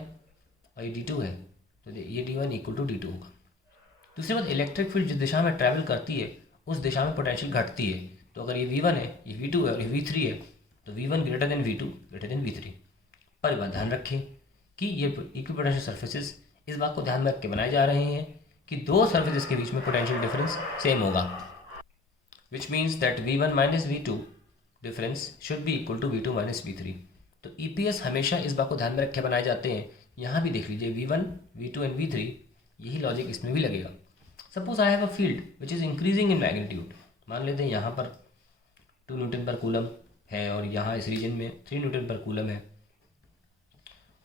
और ये D2 है तो ये D1 इक्वल टू D2 होगा। दूसरी बात, इलेक्ट्रिक फील्ड जिस दिशा में ट्रैवल करती है उस दिशा में पोटेंशियल घटती है। तो अगर ये V1 है, ये V2 है और ये V3 है तो V1 greater than V2 greater than V3। पर बात ध्यान रखें कि ये इक्विपोटेंशियल सर्फेसेस इस बात को ध्यान में रख के बनाए जा रहे हैं कि दो सर्फेसेस के बीच में पोटेंशियल डिफरेंस सेम होगा, which means that V1 minus V2 difference should be equal to V2 minus V3। तो ईपीएस हमेशा इस बात को ध्यान में रख के बनाए जाते हैं। यहाँ भी देख लीजिए V1, V2 एंड V3, यही लॉजिक इसमें भी लगेगा। Suppose I have a field which is increasing in magnitude. मान लेते हैं यहाँ पर 2 न्यूटन पर कूलम है और यहाँ इस रीजन में 3 न्यूटन पर कूलम है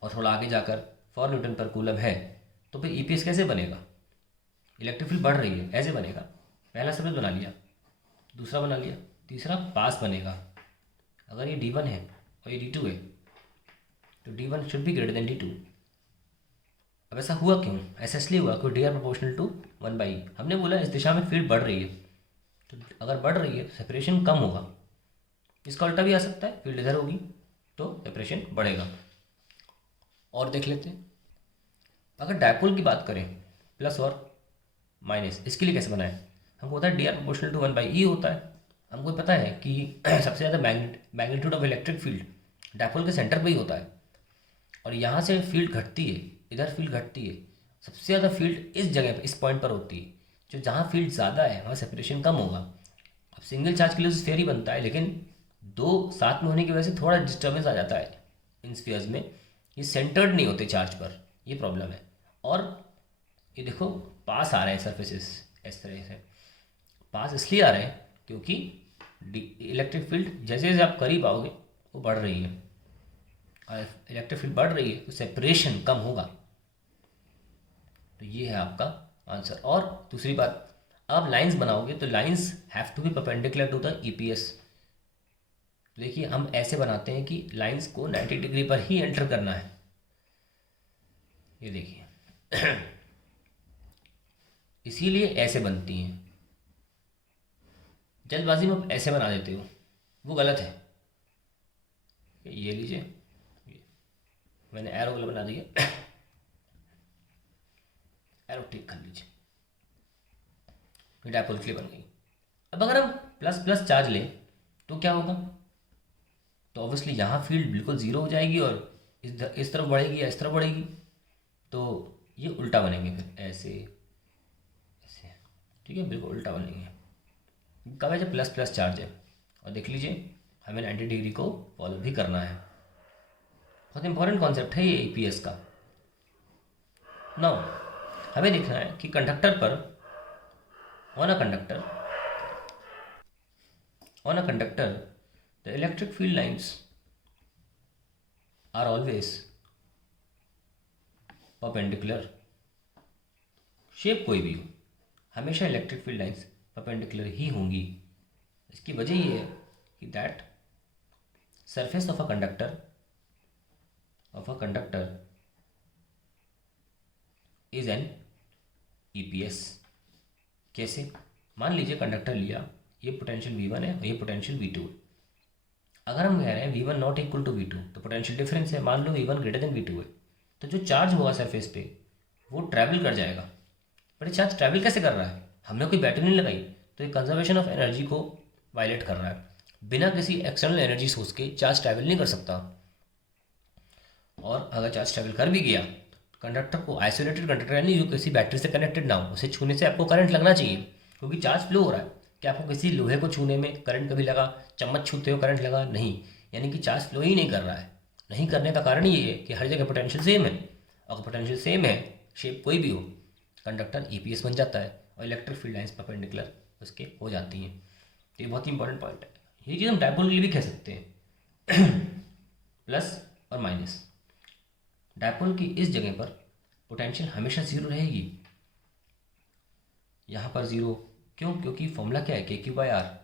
और थोड़ा आगे जाकर 4 न्यूटन पर कूलम है। तो फिर ईपीएस कैसे बनेगा, इलेक्ट्रिक फील्ड बढ़ रही है, ऐसे बनेगा। पहला सर्फेस बना लिया, दूसरा बना लिया, तीसरा पास बनेगा। अगर ये D1 है और ये D2 है तो D1 should be greater than D2। अब ऐसा हुआ क्यों, ऐसा इसलिए हुआ क्योंकि D R proportional to 1/e। हमने बोला इस दिशा में फील्ड बढ़ रही है, तो अगर बढ़ रही है तो सेपरेशन कम होगा। इसका उल्टा भी आ सकता है, फील्ड इधर होगी तो सेपरेशन बढ़ेगा। और देख लेते हैं, अगर डायपोल की बात करें प्लस और माइनस, इसके लिए कैसे बनाएं। हमको पता है D R proportional to 1/e होता है। हमको पता है कि सबसे ज़्यादा magnitude of electric field dipole के सेंटर पे ही होता है, और यहाँ से फील्ड घटती है, इधर फील्ड घटती है। सबसे ज़्यादा फील्ड इस जगह पर, इस पॉइंट पर होती है। जो जहाँ फील्ड ज़्यादा है वहाँ सेपरेशन कम होगा। अब सिंगल चार्ज के लिए स्फीयर ही बनता है, लेकिन दो साथ में होने की वजह से थोड़ा डिस्टर्बेंस आ जाता है इन स्फीयर्स में, ये सेंटर्ड नहीं होते चार्ज पर, ये प्रॉब्लम है। और ये देखो पास आ रहे हैं सरफेसेस, इस तरह से पास इसलिए आ रहे हैं क्योंकि इलेक्ट्रिक फील्ड जैसे जैसे आप करीब आओगे वो बढ़ रही है, और इलेक्ट्रिक फील्ड बढ़ रही है तो सेपरेशन कम होगा। तो ये है आपका आंसर। और दूसरी बात, आप लाइंस बनाओगे तो lines have to be perpendicular to the EPS. देखिए हम ऐसे बनाते हैं कि लाइंस को 90 डिग्री पर ही एंटर करना है, ये देखिए इसीलिए ऐसे बनती हैं। जल्दबाजी में आप ऐसे बना देते हो, वो गलत है। ये लीजिए, मैंने एरो वाला बना दिया, एरो टिक कर लीजिए, डायपोल के लिए बन गई। अब अगर हम प्लस प्लस चार्ज लें तो क्या होगा, तो ऑब्वियसली यहाँ फील्ड बिल्कुल ज़ीरो हो जाएगी और इस तरफ बढ़ेगी या इस तरफ बढ़ेगी, तो ये उल्टा बनेंगे, फिर ऐसे ऐसे, ठीक है, बिल्कुल उल्टा बनेंगे। कब है जब प्लस प्लस चार्ज है। और देख लीजिए हमें 90 डिग्री को फॉलो भी करना है। बहुत इंपॉर्टेंट कॉन्सेप्ट है ये ईपीएस का। नाउ हमें देखना है कि कंडक्टर पर on a conductor the electric field lines are always perpendicular. Shape कोई भी हो, हमेशा इलेक्ट्रिक फील्ड लाइन्स परपेंडिकुलर ही होंगी। इसकी वजह ये है कि that surface of a conductor is an EPS. कैसे, मान लीजिए कंडक्टर लिया, ये पोटेंशियल V1 है और ये पोटेंशियल V2 है। अगर हम कह रहे हैं V1 not equal to V2 तो पोटेंशियल डिफरेंस है, मान लो V1 ग्रेटर देन V2 है, तो जो चार्ज होगा सरफेस पे वो ट्रैवल कर जाएगा। पर ये चार्ज ट्रैवल कैसे कर रहा है, हमने कोई बैटरी नहीं लगाई, तो ये कंजर्वेशन ऑफ एनर्जी को वायलेट कर रहा है। बिना किसी एक्सटर्नल एनर्जी सोर्स के चार्ज ट्रैवल नहीं कर सकता। और अगर चार्ज ट्रैवल कर भी गया तो कंडक्टर को, आइसोलेटेड कंडक्टर यानी जो किसी बैटरी से कनेक्टेड ना हो, उसे छूने से आपको करंट लगना चाहिए, क्योंकि चार्ज फ्लो हो रहा है। क्या आपको किसी लोहे को छूने में करंट कभी लगा, चम्मच छूते हो करंट लगा? नहीं। यानी कि चार्ज फ्लो ही नहीं कर रहा है। नहीं करने का कारण ये है कि हर जगह पोटेंशियल सेम है। अगर पोटेंशियल सेम है, शेप कोई भी हो, कंडक्टर ईपीएस बन जाता है और इलेक्ट्रिक फील्ड लाइन्स परपेंडिकुलर उसके हो जाती हैं। तो ये बहुत ही इंपॉर्टेंट पॉइंट है। ये चीज़ हम डायपोल के लिए भी कह सकते हैं प्लस और माइनस। डायपोल की इस जगह पर पोटेंशियल हमेशा ज़ीरो रहेगी, यहाँ पर ज़ीरो। क्यों? क्योंकि फॉर्मूला क्या है, के क्यू बाई आर,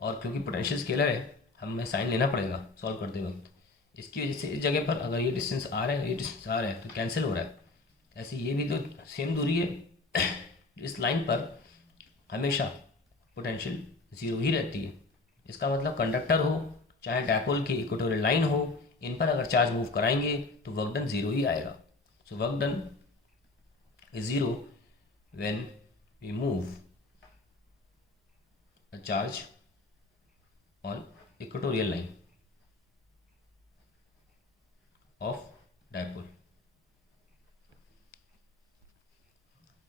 और क्योंकि पोटेंशियल स्केलर है हमें साइन लेना पड़ेगा सॉल्व करते वक्त। इसकी वजह से इस जगह पर अगर ये डिस्टेंस आर है, ये डिस्टेंस आर है, तो कैंसिल हो रहा है। ऐसे ये भी तो सेम दूरी है इस लाइन पर हमेशा पोटेंशियल ज़ीरो ही रहती है। इसका मतलब कंडक्टर हो चाहे डायपोल की इक्वेटोरियल लाइन हो, इन पर अगर चार्ज मूव कराएंगे तो वर्क डन ज़ीरो ही आएगा। So work done is zero when we move a charge on equatorial line of dipole.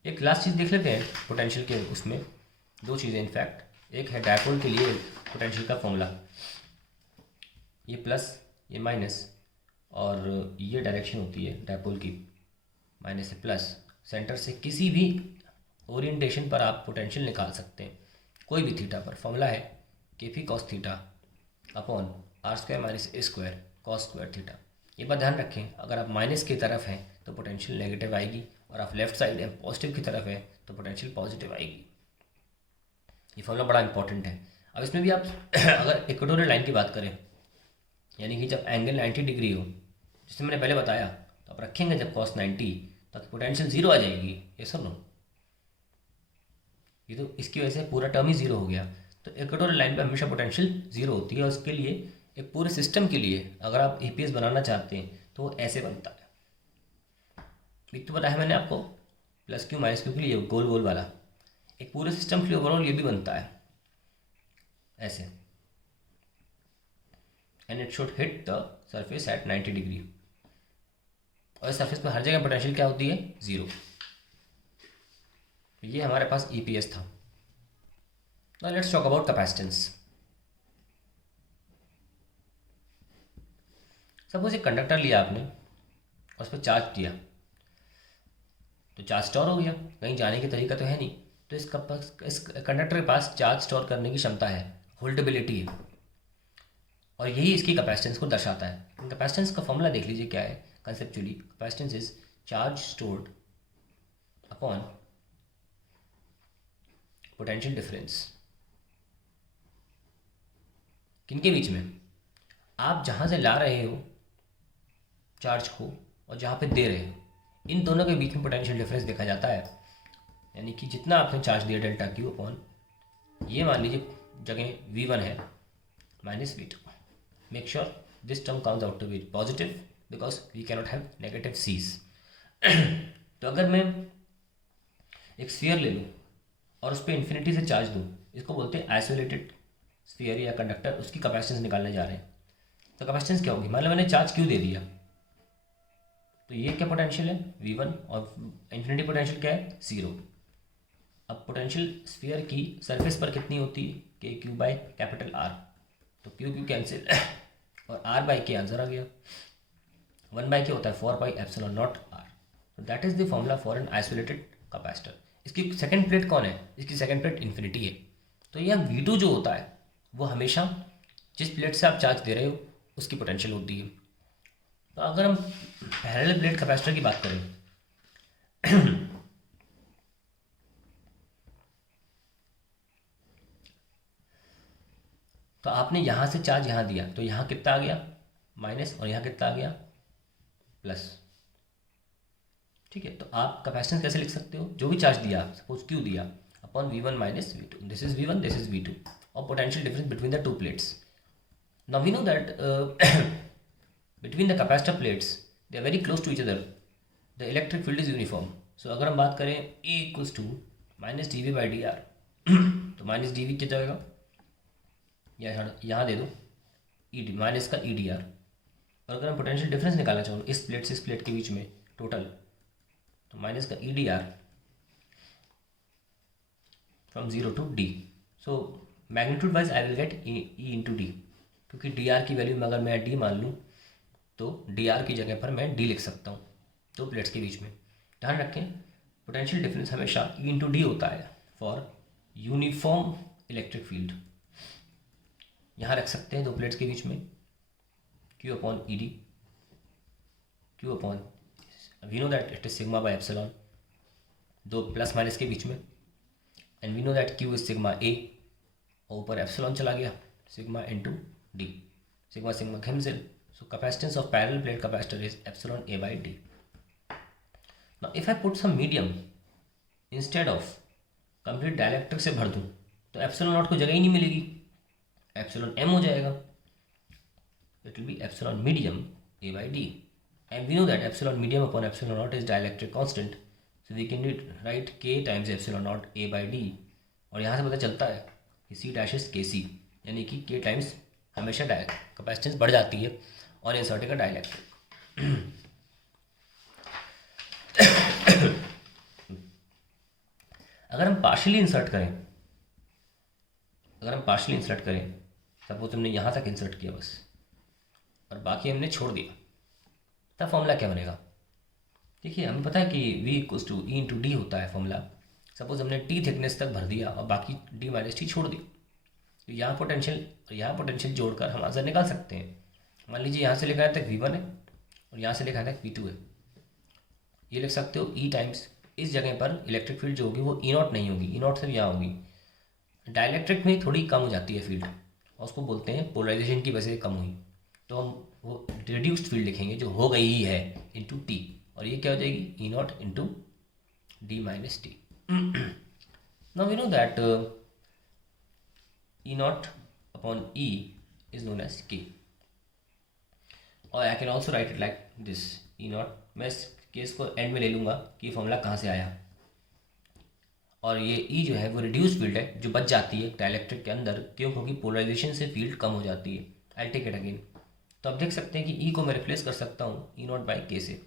एक लास्ट चीज़ देख लेते हैं पोटेंशियल के उसमें, दो चीज़ें इनफैक्ट। एक है डायपोल के लिए पोटेंशियल का फॉर्मूला, ये प्लस ये माइनस, और ये डायरेक्शन होती है डायपोल की, माइनस से प्लस। सेंटर से किसी भी ओरिएंटेशन पर आप पोटेंशियल निकाल सकते हैं, कोई भी थीटा पर। फॉर्मूला है K P cos theta upon r square minus a square cos square theta. ये बात ध्यान रखें, अगर आप माइनस की तरफ हैं तो पोटेंशियल नेगेटिव आएगी, और आप लेफ्ट साइड हैं पॉजिटिव की तरफ है तो पोटेंशियल पॉजिटिव आएगी। ये फॉर्मूला बड़ा इंपॉर्टेंट है। अब इसमें भी आप अगर इक्वेटोरियल लाइन की बात करें, यानी कि जब एंगल 90 डिग्री हो, जिससे मैंने पहले बताया, तो आप रखेंगे जब कॉस 90 तो पोटेंशियल ज़ीरो आ जाएगी। ये सब नो, ये तो इसकी वजह से पूरा टर्म ही ज़ीरो हो गया। तो इक्वेटोरियल लाइन पे हमेशा पोटेंशियल ज़ीरो होती है, और उसके लिए एक पूरे सिस्टम के लिए अगर आप ईपीएस बनाना चाहते हैं तो वो ऐसे बनता है। एक तो पता है मैंने आपको प्लस क्यू माइनस क्यू के लिए गोल गोल वाला, एक पूरे सिस्टम के लिए ओवरऑल ये भी बनता है ऐसे, and it should hit the surface at 90 degree. और सरफेस पर हर जगह पोटेंशियल क्या होती है? ज़ीरो। ये हमारे पास ईपीएस था। Now let's talk about capacitance. Suppose एक कंडक्टर लिया आपने, और उस पर चार्ज दिया तो चार्ज स्टोर हो गया, कहीं जाने की तरीका तो है नहीं। तो इस कंडक्टर के पास चार्ज स्टोर करने की क्षमता है, होल्डेबिलिटी है, और यही इसकी कैपेसिटेंस को दर्शाता है। कैपेसिटेंस का फॉर्मूला देख लीजिए क्या है conceptually. Capacitance is charge stored upon potential difference. किनके बीच में? आप जहाँ से ला रहे हो चार्ज को और जहाँ पे दे रहे हो, इन दोनों के बीच में पोटेंशियल डिफरेंस देखा जाता है। यानी कि जितना आपने चार्ज दिया डेल्टा क्यू अपॉन, ये मान लीजिए जगह V1 है minus V2। Make sure this term comes out to be positive because we cannot have negative Cs. तो अगर मैं एक स्फीयर ले लूँ और उस पर इन्फिनिटी से चार्ज दूँ, इसको बोलते हैं आइसोलेटेड स्फीयर या कंडक्टर, उसकी कैपेसिटेंस निकालने जा रहे हैं। तो कैपेसिटेंस क्या होगी? मान लो मैंने चार्ज क्यू दे दिया, तो ये क्या पोटेंशियल है V1 और इन्फिनिटी पोटेंशियल क्या है 0। अब पोटेंशियल स्फीयर की सरफेस पर कितनी होती है? K Q by capital R। तो क्यू क्यू कैंसिल और R बाई के आंसर आ गया। 1 बाई के होता है 4 बाई एप्सिलॉन नॉट R। तो that is the formula for an isolated capacitor. इसकी सेकंड प्लेट कौन है? इसकी सेकंड प्लेट इन्फिनिटी है। तो यह V2 जो होता है वो हमेशा जिस प्लेट से आप चार्ज दे रहे हो उसकी पोटेंशियल होती है। तो अगर हम पैरेलल प्लेट कैपेसिटर की बात करें तो आपने यहाँ से चार्ज यहाँ दिया, तो यहाँ कितना आ गया माइनस, और यहाँ कितना आ गया प्लस। ठीक है, तो आप कैपेसिटेंस कैसे लिख सकते हो? जो भी चार्ज दिया, सपोज क्यू दिया, upon V1 minus V2, this is V1, this is V2, और potential difference between the two plates. Now we know that between the capacitor plates they are very close to each other, the electric field is uniform. So अगर हम बात करें E equals to minus D V by D are, तो minus D V क्या जाएगा, यहाँ दे दो E D minus का ई डी आर। और अगर हम पोटेंशियल डिफरेंस निकालना चाहो इस प्लेट से इस प्लेट के बीच में टोटल, तो माइनस का E D R from 0 to D. So magnitude wise I will get E into D, क्योंकि डी आर की वैल्यू में अगर मैं डी मान लूँ तो डी आर की जगह पर मैं डी लिख सकता हूँ दो प्लेट्स के बीच में। ध्यान रखें पोटेंशियल डिफरेंस हमेशा ई इंटू डी होता है फॉर यूनिफॉर्म इलेक्ट्रिक फील्ड। यहाँ रख सकते हैं दो प्लेट्स के बीच में Q upon E D, Q upon V know that it is sigma by epsilon, दो प्लस माइनस के बीच में, and we know that Q is sigma A, और ऊपर एप्सिलॉन चला गया sigma into D, sigma sigma cancel. So capacitance of parallel plate capacitor is epsilon A by D. Now if I put some medium instead of complete dielectric से भर दूँ तो epsilon not को जगह ही नहीं मिलेगी, epsilon M हो जाएगा। It will be epsilon medium A by D, and we know that epsilon medium upon epsilon naught is dielectric constant, so we can write K times epsilon naught A by D, और यहाँ से पता चलता है कि C dash is KC, यानी कि K times हमेशा कैपेसिटेंस बढ़ जाती है और इंसर्ट का डाइलेक्ट्रिक। अगर हम पार्शियली इंसर्ट करें, सपोज हमने यहाँ तक इंसर्ट किया बस और बाकी हमने छोड़ दिया, तब फॉर्मूला क्या बनेगा? देखिए हमें पता है कि V equals to E into D होता है फॉर्मूला। सपोज हमने टी थिकनेस तक भर दिया और बाकी डी माइनस टी छोड़ दी, तो यहाँ पोटेंशियल जोड़कर हम आंसर निकाल सकते हैं। मान लीजिए यहाँ से लिखा है तक V1 है और यहाँ से लिखा है तक V2 है, ये लिख सकते हो E टाइम्स, इस जगह पर इलेक्ट्रिक फील्ड जो होगी वो ई नॉट नहीं होगी, ई नॉट सिर्फ यहाँ होगी। डाइलेक्ट्रिक में थोड़ी कम हो जाती है फील्ड और उसको बोलते हैं पोलराइजेशन की वजह से कम हुई, तो हम वो रिड्यूस्ड फील्ड लिखेंगे जो हो गई ही है इंटू टी, और ये क्या हो जाएगी E naught into D minus T. Now we know that E naught upon E is known as K, और I can also write it like this E naught। मैं इस केस को एंड में ले लूँगा कि फॉर्मूला कहाँ से आया, और ये E जो है वो रिड्यूस फील्ड है जो बच जाती है डाइलेक्ट्रिक के अंदर, क्यों? क्योंकि पोलराइजेशन से फील्ड कम हो जाती है। आई टेक इट अगेन, तो आप देख सकते हैं कि E को मैं रिप्लेस कर सकता हूँ E नॉट बाई के से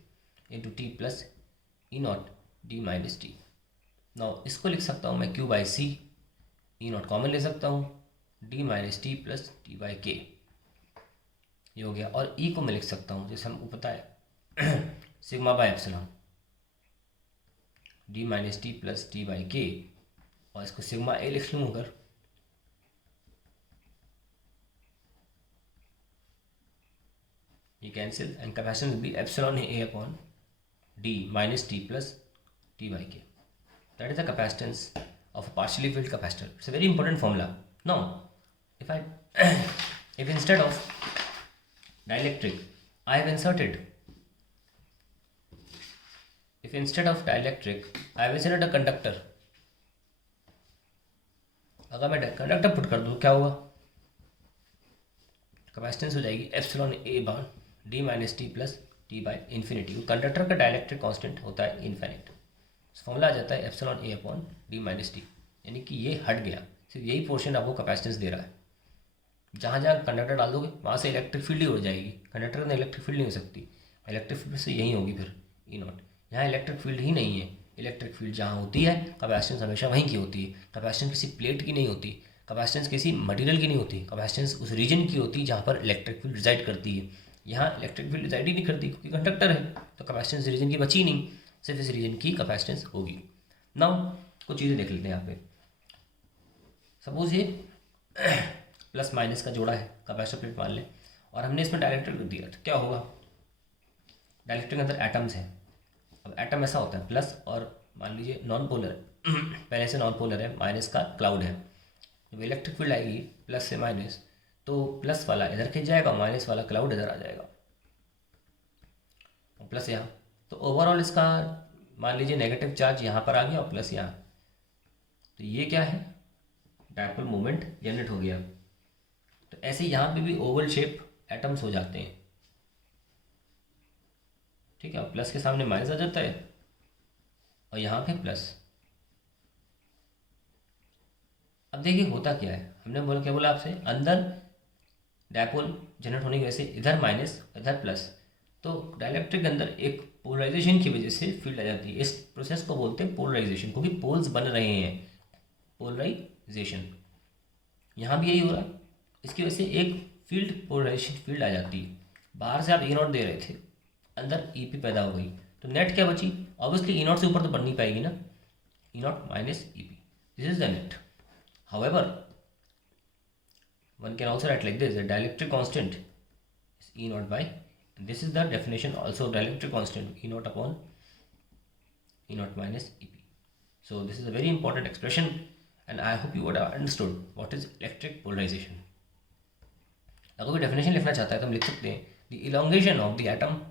into T plus E naught D minus T. Now इसको लिख सकता हूँ मैं Q by C, E naught common ले सकता हूँ D minus T plus T by K, ये हो गया। और ई को मैं लिख सकता हूँ जैसे हमको पता है sigma by epsilon, D minus T plus T by के, और इसको सिग्मा ए लिख लूँ अगर, ये cancel and capacitance will be epsilon A upon D minus T plus T by के. That is the capacitance of a partially filled capacitor. It's a very important formula. Now, if instead of dielectric, I have inserted a conductor, अगर मैं conductor put कर दूँ क्या होगा, capacitance हो जाएगी epsilon ए बान D minus T plus T by infinity. Conductor का डाइलेक्ट्रिक कांस्टेंट होता है इन्फिनिट. फॉर्मूला आ जाता है एप्सिलॉन ए अपॉन डी माइनस टी, यानी कि ये हट गया, सिर्फ यही पोर्शन आपको कैपेसिटेंस दे रहा है. जहाँ जहाँ कंडक्टर डाल दोगे वहाँ से इलेक्ट्रिक फील्ड ही हो जाएगी. कंडक्टर में इलेक्ट्रिक फील्ड नहीं हो सकती, इलेक्ट्रिक फील्ड से यही होगी फिर ई नॉट. यहाँ इलेक्ट्रिक फील्ड ही नहीं है. इलेक्ट्रिक फील्ड जहाँ होती है कैपेसिटेंस हमेशा वहीं की होती है. कैपेसिटेंस किसी प्लेट की नहीं होती, कैपेसिटेंस किसी मटेरियल की नहीं होती, कैपेसिटेंस उस रीजन की होती है जहाँ पर इलेक्ट्रिक फील्ड रिजाइड करती है. यहाँ इलेक्ट्रिक फील्ड रिजाइड ही नहीं करती क्योंकि कंडक्टर है, तो कैपेसिटेंस रीजन की बची नहीं, सिर्फ इस रीजन की कैपेसिटेंस होगी. नाउ कुछ चीज़ें देख लेते हैं यहाँ पे. सपोज ये प्लस माइनस का जोड़ा है, कैपेसिटर प्लेट मान लें, और हमने इसमें डाइलेक्ट्रिक रख दिया, तो क्या होगा, डाइलेक्ट्रिक के अंदर एटम्स हैं. अब एटम ऐसा होता है प्लस और मान लीजिए नॉन पोलर पहले से नॉन पोलर है, माइनस का क्लाउड है. जब इलेक्ट्रिक फील्ड आएगी प्लस से माइनस, तो प्लस वाला इधर खिंच जाएगा, माइनस वाला क्लाउड इधर आ जाएगा, प्लस यहाँ. तो ओवरऑल इसका मान लीजिए नेगेटिव चार्ज यहाँ पर आ गया और प्लस यहाँ, तो ये क्या है, डायपोल मोमेंट जनरेट हो गया. तो ऐसे यहाँ पे भी ओवल शेप एटम्स हो जाते हैं. ठीक है, प्लस के सामने माइनस आ जाता है और यहाँ पे प्लस. अब देखिए होता क्या है, हमने बोला क्या बोला आपसे, अंदर डायपोल जनरेट होने की वजह से इधर माइनस इधर प्लस, तो डाइलेक्ट्रिक के अंदर एक पोलराइजेशन की वजह से फील्ड आ जाती है. इस प्रोसेस को बोलते हैं पोलराइजेशन, क्योंकि पोल्स बन रहे हैं, पोलराइजेशन. यहाँ भी यही हो रहा है, इसकी वजह से एक फील्ड पोलराइजेशन फील्ड आ जाती है. बाहर से आप ई नॉट दे रहे थे, अंदर ई पी पैदा हो गई, तो नेट क्या बची, ऑब्वियसली ई नॉट से ऊपर तो बढ़ नहीं पाएगी ना, E naught minus E P, this is the net. However one can also write like this: the dielectric constant is E naught by, this is the definition also of dielectric constant, E naught upon E naught minus EP. So this is a very important expression and I hope you would have understood what is electric polarization. अगर कोई definition लिखना चाहता है तो हम लिख सकते हैं the elongation of the atom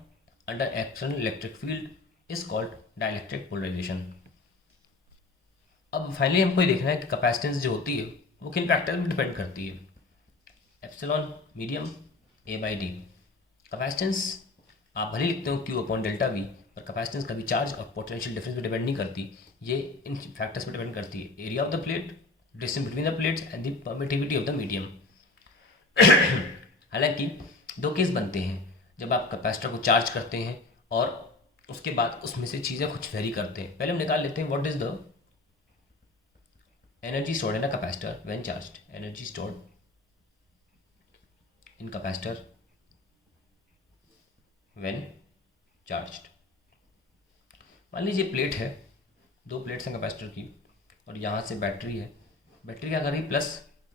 under external electric field is called dielectric polarization. अब फाइनली हमको ये देखना है कि कैपेसिटेंस जो होती है वो किन फैक्टर पर डिपेंड करती है. Epsilon medium A by D. Capacitance आप भले लिखते हो क्यू अपॉन डेल्टा वी, पर कैपेसिटेंस कभी चार्ज और पोटेंशियल डिफरेंस पे डिपेंड नहीं करती, ये इन फैक्टर्स पे डिपेंड करती है. Area of the plate, distance between the plates and the permittivity of the medium. हालांकि दो केस बनते हैं जब आप कैपेसिटर को चार्ज करते हैं और उसके बाद उसमें से चीज़ें कुछ वेरी करते हैं. पहले हम निकाल लेते हैं what is the energy stored in a capacitor when charged. Energy stored in capacitor when charged. मान लीजिए प्लेट है, दो प्लेट्स हैं कैपेसिटर की, और यहाँ से बैटरी है. बैटरी क्या कर रही, प्लस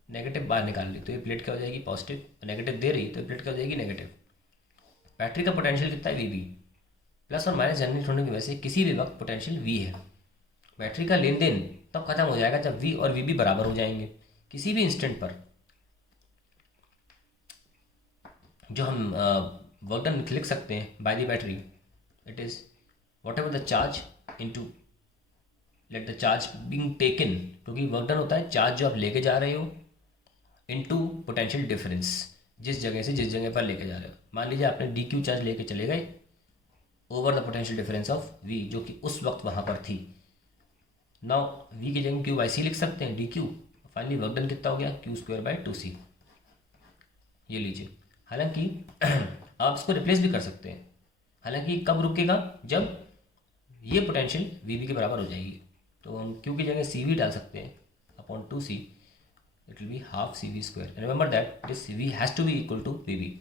नेगेटिव बाहर निकाल ली, तो ये प्लेट क्या हो जाएगी पॉजिटिव, नेगेटिव दे रही तो ये प्लेट क्या हो जाएगी नेगेटिव. बैटरी का पोटेंशियल कितना है वी. प्लस और माइनस जनरेट होने की वजह से किसी भी वक्त पोटेंशियल वी है. बैटरी का लेन देन तब खत्म हो जाएगा जब वी और वी भी बराबर हो जाएंगे. किसी भी इंस्टेंट पर जो हम वर्क डन लिख सकते हैं by the battery, it is what ever the charge into let the charge being taken, क्योंकि वर्क डन होता है चार्ज जो आप लेके जा रहे हो इनटू पोटेंशियल डिफरेंस, जिस जगह से जिस जगह पर लेके जा रहे हो. मान लीजिए आपने डी क्यू चार्ज लेके चले गए over the potential difference of V, जो कि उस वक्त वहाँ पर थी. नाउ वी की जगह क्यू बाई सी लिख सकते हैं, D Q. Finally work done कितना हो गया, क्यू स्क्वायर बाई 2c. ये लीजिए. हालांकि आप इसको रिप्लेस भी कर सकते हैं. हालांकि कब रुकेगा, जब ये पोटेंशियल वी बी के बराबर हो जाएगी, तो हम क्यू की जगह सी वी डाल सकते हैं upon 2c. It will be half C V square. Remember that this V has to be equal to V B,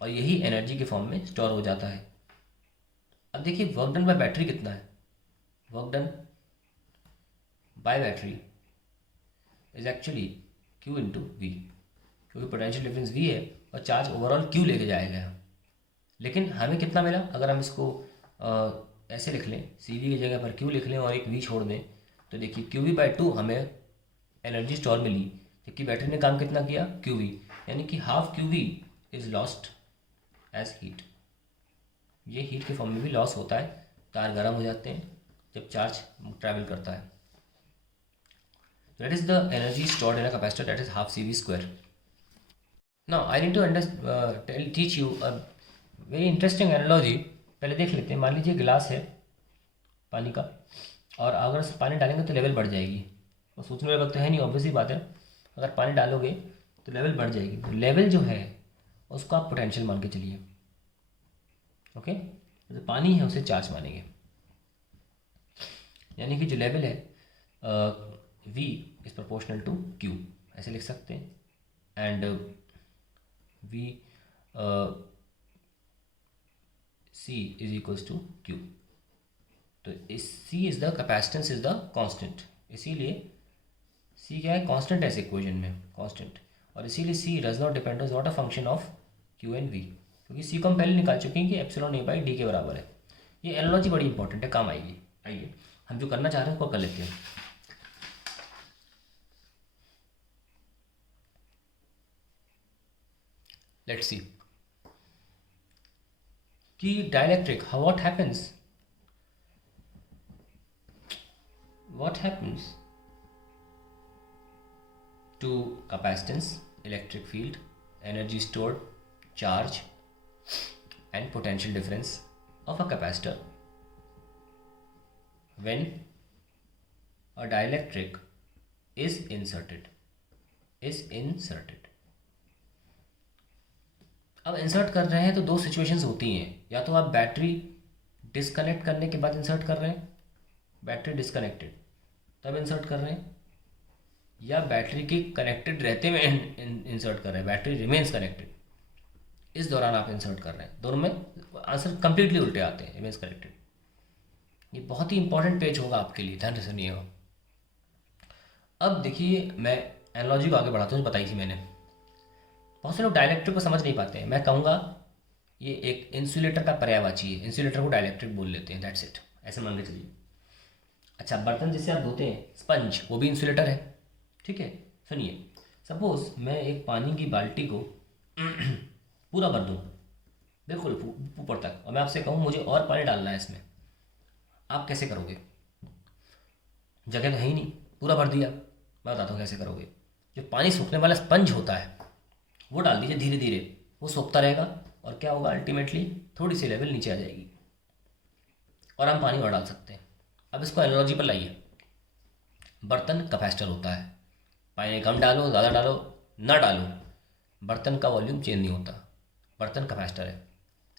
और यही एनर्जी के फॉर्म में स्टोर हो जाता है. अब देखिए वर्क डन बाय बैटरी कितना है, work done by battery is actually Q into V, क्योंकि पोटेंशियल डिफरेंस V है और चार्ज ओवरऑल Q लेके जाएगा। लेकिन हमें कितना मिला, अगर हम इसको ऐसे लिख लें, CV की जगह पर Q लिख लें और एक V छोड़ दें, तो देखिए QV/2 हमें एनर्जी स्टोर मिली, जबकि बैटरी ने काम कितना किया, QV, यानी कि half QV is lost as heat. ये हीट के फॉर्म में भी लॉस होता है, तार गर्म हो जाते हैं जब चार्ज ट्रैवल करता है। That is the energy stored in a capacitor, that is half CV square. Now I need to teach you a very interesting analogy. पहले देख लेते हैं, मान लीजिए गिलास है पानी का, और अगर उस पानी डालेंगे तो लेवल बढ़ जाएगी। और सोचने वाला वक्त तो है नहीं, ऑब्वियस ही बात है, अगर पानी डालोगे तो लेवल बढ़ जाएगी। तो लेवल जो है उसको आप पोटेंशियल मान के चलिए, ओके। तो पानी है उसे चार्ज मानेंगे, यानी कि जो लेवल है V is proportional to Q, ऐसे लिख सकते हैं। And V C is equals to Q। तो इस C is the capacitance is the constant, इसीलिए C क्या है, कांस्टेंट है इस इक्वेशन में, कांस्टेंट। और इसीलिए C does not depend, is not a function of Q and V, क्योंकि C को हम पहले निकाल चुके हैं कि एप्सिलॉन A/d के बराबर है। ये एनालॉजी बड़ी इंपॉर्टेंट है, काम आएगी। आइए हम जो करना चाह रहे हैं उसको कर लेते हैं। Let's see कि dielectric, what happens to capacitance, electric field, energy stored, charge and potential difference of a capacitor when a dielectric is inserted. अब इंसर्ट कर रहे हैं तो दो सिचुएशंस होती हैं, या तो आप बैटरी डिस्कनेक्ट करने के बाद इंसर्ट कर रहे हैं, बैटरी डिस्कनेक्टेड तब इंसर्ट कर रहे हैं, या बैटरी के कनेक्टेड रहते हुए इंसर्ट कर रहे हैं, बैटरी रिमेन्स कनेक्टेड, इस दौरान आप इंसर्ट कर रहे हैं। दोनों में आंसर कंप्लीटली उल्टे आते हैं, रिमेन्स कनेक्टेड। ये बहुत ही इंपॉर्टेंट पेज होगा आपके लिए, ध्यान से सुनिएगा। अब देखिए मैं एनालॉजी को आगे बढ़ाता हूँ, बताई थी मैंने। बहुत से लोग डाइलेक्ट्रिक को समझ नहीं पाते हैं। मैं कहूँगा ये एक इंसुलेटर का पर्यायवाची है, इंसुलेटर को डाइलेक्ट्रिक बोल लेते हैं, दैट्स इट, ऐसे मान के चलिए। अच्छा, बर्तन जिससे आप धोते हैं, स्पंज, वो भी इंसुलेटर है, ठीक है। सुनिए, सपोज मैं एक पानी की बाल्टी को पूरा भर दूँ, बिल्कुल ऊपर तक, और मैं आपसे कहूँ मुझे और पानी डालना है इसमें, आप कैसे करोगे? जगह तो है ही नहीं, पूरा भर दिया। मैं बताता हूँ कैसे करोगे। जो पानी सूखने वाला स्पंज होता है वो डाल दीजिए, धीरे धीरे वो सूखता रहेगा, और क्या होगा, अल्टीमेटली थोड़ी सी लेवल नीचे आ जाएगी और हम पानी और डाल सकते हैं। अब इसको एनालॉजी पर लाइए। बर्तन कैपेसिटर होता है, पानी कम डालो, ज़्यादा डालो, ना डालो, बर्तन का वॉल्यूम चेंज नहीं होता। बर्तन कैपेसिटर है।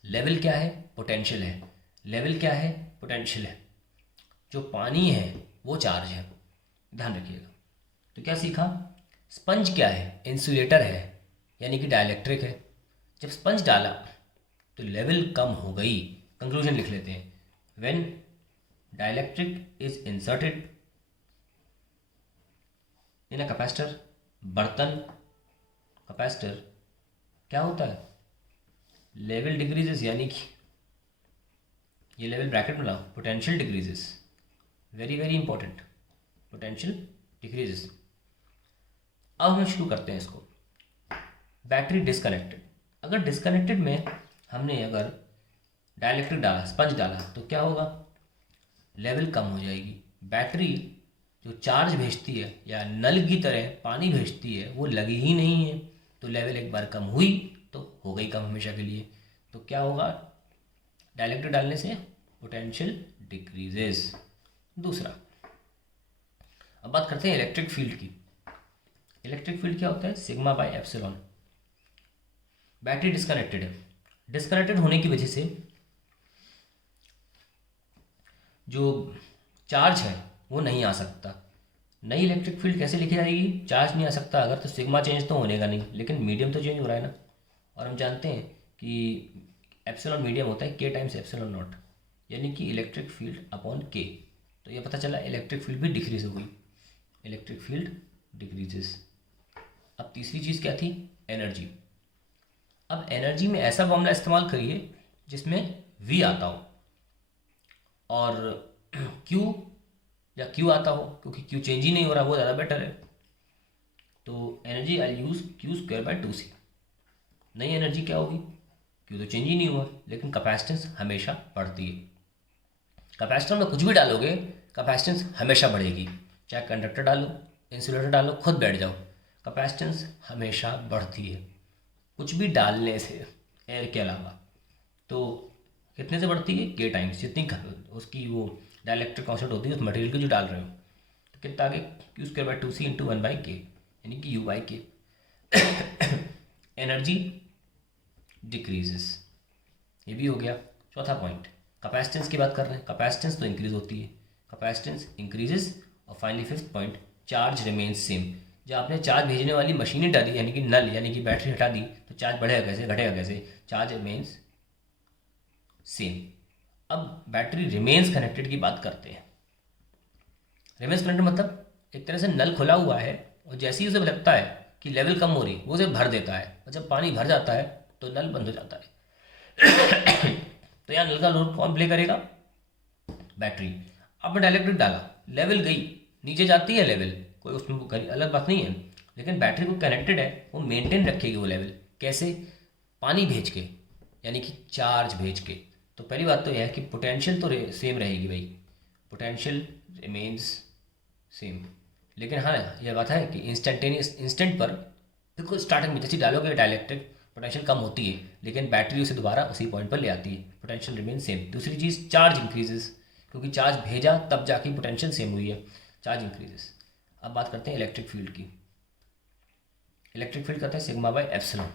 लेवल क्या है, पोटेंशियल है। लेवल क्या है, पोटेंशियल है। जो पानी है वो चार्ज है, ध्यान रखिएगा। तो क्या सीखा, स्पंज क्या है, इंसुलेटर है, यानी कि डाइलेक्ट्रिक है। जब स्पंज डाला तो लेवल कम हो गई। कंक्लूजन लिख लेते हैं, when dielectric is inserted in a capacitor, बर्तन कैपेसिटर, क्या होता है, लेवल डिक्रीजेस, यानी कि ये लेवल ब्रैकेट में लाओ, potential decreases, very very important, potential decreases. अब हम शुरू करते हैं इसको। बैटरी डिस्कनेक्टेड, अगर डिस्कनेक्टेड में हमने अगर डाइलेक्ट्रिक डाला, स्पंज डाला, तो क्या होगा, लेवल कम हो जाएगी। बैटरी जो चार्ज भेजती है या नल की तरह पानी भेजती है वो लगी ही नहीं है, तो लेवल एक बार कम हुई तो हो गई कम हमेशा के लिए। तो क्या होगा, डाइलेक्ट्रिक डालने से पोटेंशियल डिक्रीजेस। दूसरा, अब बात करते हैं इलेक्ट्रिक फील्ड की। इलेक्ट्रिक फील्ड क्या होता है, sigma by epsilon. Battery disconnected है, डिस्कनेक्टेड होने की वजह से जो चार्ज है वो नहीं आ सकता। नई इलेक्ट्रिक फील्ड कैसे लिखी जाएगी, चार्ज नहीं आ सकता अगर, तो सिग्मा चेंज तो होने का नहीं, लेकिन मीडियम तो चेंज हो रहा है ना। और हम जानते हैं कि एप्सिलॉन मीडियम होता है, के टाइम्स एप्सिलॉन नॉट, यानी कि इलेक्ट्रिक फील्ड अपॉन के। तो ये पता चला इलेक्ट्रिक फील्ड भी डिक्रीज हो गई, इलेक्ट्रिक फील्ड डिक्रीजेस। अब तीसरी चीज़ क्या थी, एनर्जी। अब एनर्जी में ऐसा फॉर्मूला इस्तेमाल करिए जिसमें V आता हो और Q या Q आता हो, क्योंकि Q चेंज ही नहीं हो रहा, वो ज़्यादा बेटर है। तो एनर्जी आई यूज़ Q²/2C। नई एनर्जी क्या होगी, Q तो चेंज ही नहीं हुआ, लेकिन कैपेसिटेंस हमेशा बढ़ती है। कैपेसिटर में कुछ भी डालोगे कैपेसिटेंस हमेशा बढ़ेगी, चाहे कंडक्टर डालो, इंसुलेटर डालो, खुद बैठ जाओ, कैपेसिटेंस हमेशा बढ़ती है कुछ भी डालने से, एयर के अलावा। तो कितने से बढ़ती है, के टाइम्स, जितनी उसकी वो डाइलेक्ट्रिक कांस्टेंट होती है उस मटेरियल की जो डाल रहे हो। तो कितना आगे, Q²/2C इंटू 1/K, यानी कि U/K। एनर्जी डिक्रीजेस, ये भी हो गया। चौथा पॉइंट, कैपेसिटेंस की बात कर रहे हैं, कैपेसिटेंस तो इंक्रीज होती है, कैपेसिटेंस इंक्रीजेस। और finally fifth point, charge remains same. जब आपने चार्ज भेजने वाली मशीनें डाली, यानी कि नल यानी कि बैटरी हटा दी, तो चार्ज बढ़ेगा कैसे, घटेगा कैसे, चार्ज रिमेन्स सेम। अब बैटरी रिमेन्स कनेक्टेड की बात करते हैं। रिमेन्स कनेक्टेड मतलब एक तरह से नल खुला हुआ है और जैसे ही उसे लगता है कि लेवल कम हो रही, वो उसे भर देता है, और जब पानी भर जाता है तो नल बंद हो जाता है। तो यहाँ नल का रोल कौन प्ले करेगा, बैटरी। आपने डायरेक्ट डाला, लेवल गई, नीचे जाती है लेवल, कोई उसमें अलग बात नहीं है, लेकिन बैटरी को कनेक्टेड है, वो मेंटेन रखेगी वो लेवल। कैसे, पानी भेज के, यानी कि चार्ज भेज के। तो पहली बात तो यह है कि पोटेंशियल तो सेम रहेगी भाई, पोटेंशियल रिमेन्स सेम। लेकिन हाँ, यह बात है कि इंस्टेंट पर बिल्कुल स्टार्टिंग में जैसे डालोगे डायलेक्ट्रिक, पोटेंशियल कम होती है, लेकिन बैटरी उसे दोबारा उसी पॉइंट पर ले आती है, पोटेंशियल रिमेन सेम। दूसरी चीज़, चार्ज इंक्रीजेस, क्योंकि चार्ज भेजा तब जाके पोटेंशियल सेम हुई है, चार्ज इंक्रीजेस। अब बात करते हैं इलेक्ट्रिक फील्ड की। इलेक्ट्रिक फील्ड कहते हैं सिग्मा/एप्सिलॉन।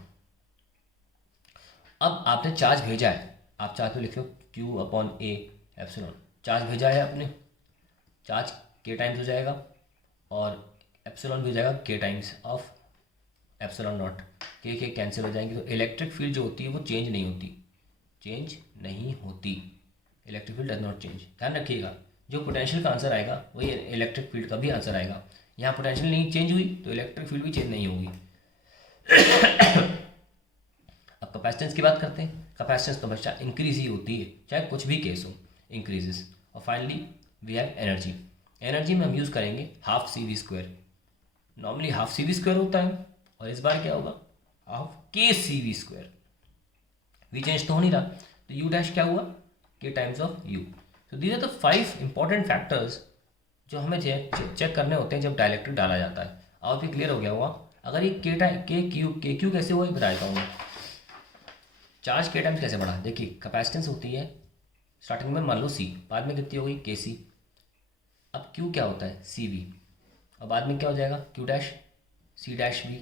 अब आपने चार्ज भेजा है, आप चार्ज तो लिख लो Q/A एप्सिलॉन। चार्ज भेजा है आपने, चार्ज के टाइम्स हो जाएगा और एप्सिलॉन भी हो जाएगा के टाइम्स ऑफ एप्सिलॉन नॉट। के कैंसिल हो जाएंगे, तो इलेक्ट्रिक फील्ड जो होती है वो चेंज नहीं होती, चेंज नहीं होती, electric field does not change. ध्यान रखिएगा, जो पोटेंशियल का आंसर आएगा वही इलेक्ट्रिक फील्ड का भी आंसर आएगा। यहाँ पोटेंशियल नहीं चेंज हुई तो इलेक्ट्रिक फील्ड भी चेंज नहीं होगी। अब कैपेसिटेंस की बात करते हैं। कैपेसिटेंस तो हमेशा इंक्रीज ही होती है, चाहे कुछ भी केस हो, इंक्रीजेस। और finally we have energy. Energy में हम यूज़ करेंगे ½ CV²। नॉर्मली ½ CV² होता है, और इस बार क्या होगा, ½ KCV²। वी चेंज तो हो नहीं रहा, तो U डैश क्या हुआ, के टाइम्स ऑफ U। तो these are the 5 important factors जो हमें चेक करने होते हैं जब डायलेक्ट्रिक डाला जाता है। और भी क्लियर हो गया होगा। अगर ये के क्यू कैसे हुआ, ये बता देता हूँ मैं। चार्ज के टाइम्स कैसे बढ़ा, देखिए कैपेसिटेंस होती है स्टार्टिंग में मान लो C, बाद में कितनी हो गई KC। अब Q क्या होता है, CV, और बाद में क्या हो जाएगा Q डैश C'V।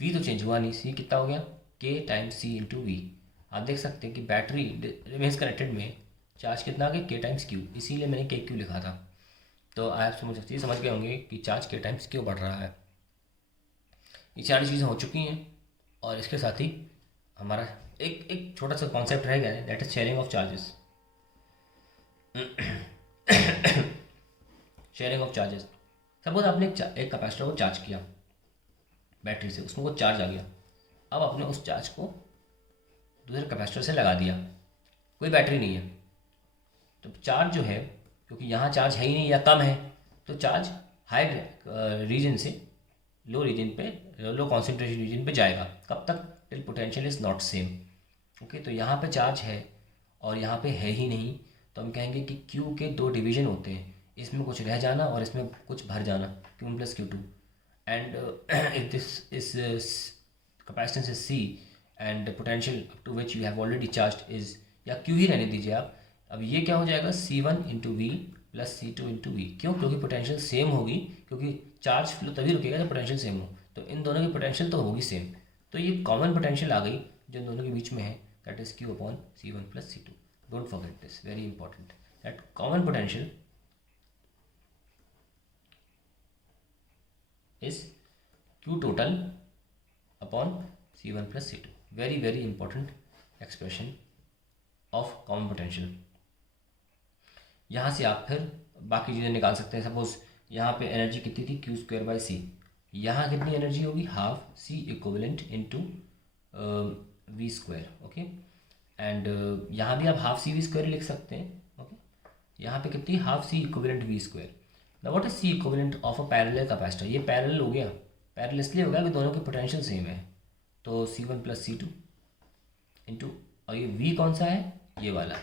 V तो चेंज हुआ नहीं, C कितना हो गया, K times C into V। आप देख सकते हैं कि बैटरी रिमेन्स कनेक्टेड में चार्ज कितना आ गया, K टाइम्स Q, इसीलिए मैंने KQ लिखा था। तो आप समझ गए होंगे कि चार्ज K टाइम्स क्यों बढ़ रहा है। ये सारी चीज़ें हो चुकी हैं, और इसके साथ ही हमारा एक छोटा सा कॉन्सेप्ट रह गया है, that is sharing of charges. Sharing of charges, suppose आपने एक कैपेसिटर को चार्ज किया बैटरी से, उसमें वो चार्ज आ गया। अब आपने उस चार्ज को दूसरे कैपेसिटर से लगा दिया, कोई बैटरी नहीं है, तो चार्ज जो है, क्योंकि यहाँ चार्ज है ही नहीं या कम है, तो चार्ज हाई रीजन से लो रीजन पे, लो कॉन्सेंट्रेशन रीजन पे जाएगा। कब तक, till potential is not same. Okay, तो यहाँ पे चार्ज है और यहाँ पे है ही नहीं, तो हम कहेंगे कि Q के 2 डिवीजन होते हैं, इसमें कुछ रह जाना और इसमें कुछ भर जाना, Q1 + Q2। And if this is capacitance is C and potential up to which you have already charged is, या Q ही रहने दीजिए आप। अब ये क्या हो जाएगा, C1 × V + C2 × V। क्यों, क्योंकि पोटेंशियल सेम होगी, क्योंकि चार्ज फ्लो तभी रुकेगा जब पोटेंशियल सेम हो, तो इन दोनों की पोटेंशियल तो होगी सेम। तो ये कॉमन पोटेंशियल आ गई जो इन दोनों के बीच में है, that is Q/C1 + C2। Don't forget this, very important, that common potential is Q total upon C1 + C2। very important expression of common potential। यहाँ से आप फिर बाकी चीज़ें निकाल सकते हैं। सपोज यहाँ पे एनर्जी कितनी थी, क्यू स्क्वायर बाई सी, यहाँ कितनी एनर्जी होगी, half C equivalent into V square. Okay, and यहाँ भी आप हाफ सी वी स्क्वायर लिख सकते हैं। ओके, यहाँ पे कितनी, half C equivalent V square. ना what is C equivalent of a parallel capacitor, ये पैरेलल हो गया, पैरेलल इसलिए हो गया कि दोनों की पोटेंशियल सेम है, तो C1 प्लस C2 इंटू, और ये V कौन सा है, ये वाला,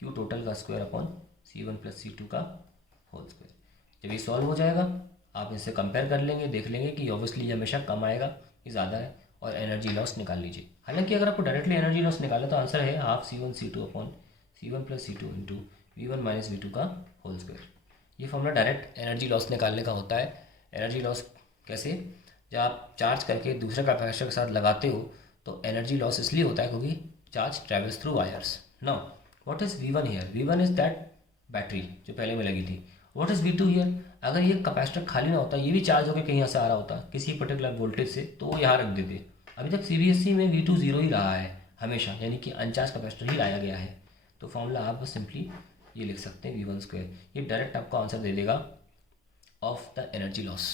Q टोटल का square upon C1 plus C2 का होल स्क्वायर। जब ये सॉल्व हो जाएगा आप इससे कंपेयर कर लेंगे, देख लेंगे कि ऑब्वियसली ये हमेशा कम आएगा, ये ज़्यादा है, और एनर्जी लॉस निकाल लीजिए। हालांकि अगर आपको डायरेक्टली एनर्जी लॉस निकाला तो आंसर है half C1 C2 upon C1 plus C2 into V1 minus V2 का होल स्क्वायर। ये फॉर्मूला डायरेक्ट एनर्जी लॉस निकालने का होता है। एनर्जी लॉस कैसे, जब आप चार्ज करके दूसरे कैपेसिटर के साथ लगाते हो तो एनर्जी लॉस इसलिए होता है क्योंकि charge travels through wires. Now what is V1 here, V1 is that battery जो पहले में लगी थी। व्हाट इज़ V2 हियर, अगर ये कैपेसिटर खाली ना होता, ये भी चार्ज होकर कहीं से आ रहा होता किसी पर्टिकुलर वोल्टेज से, तो वो यहाँ रख देते। अभी तक CBSE में V2 0 ही रहा है हमेशा, यानी कि अनचार्ज कैपेसिटर ही लाया गया है। तो फॉर्मूला आप बस सिंपली ये लिख सकते हैं V1 स्क्वायर, ये डायरेक्ट आपको आंसर दे देगा ऑफ द एनर्जी लॉस।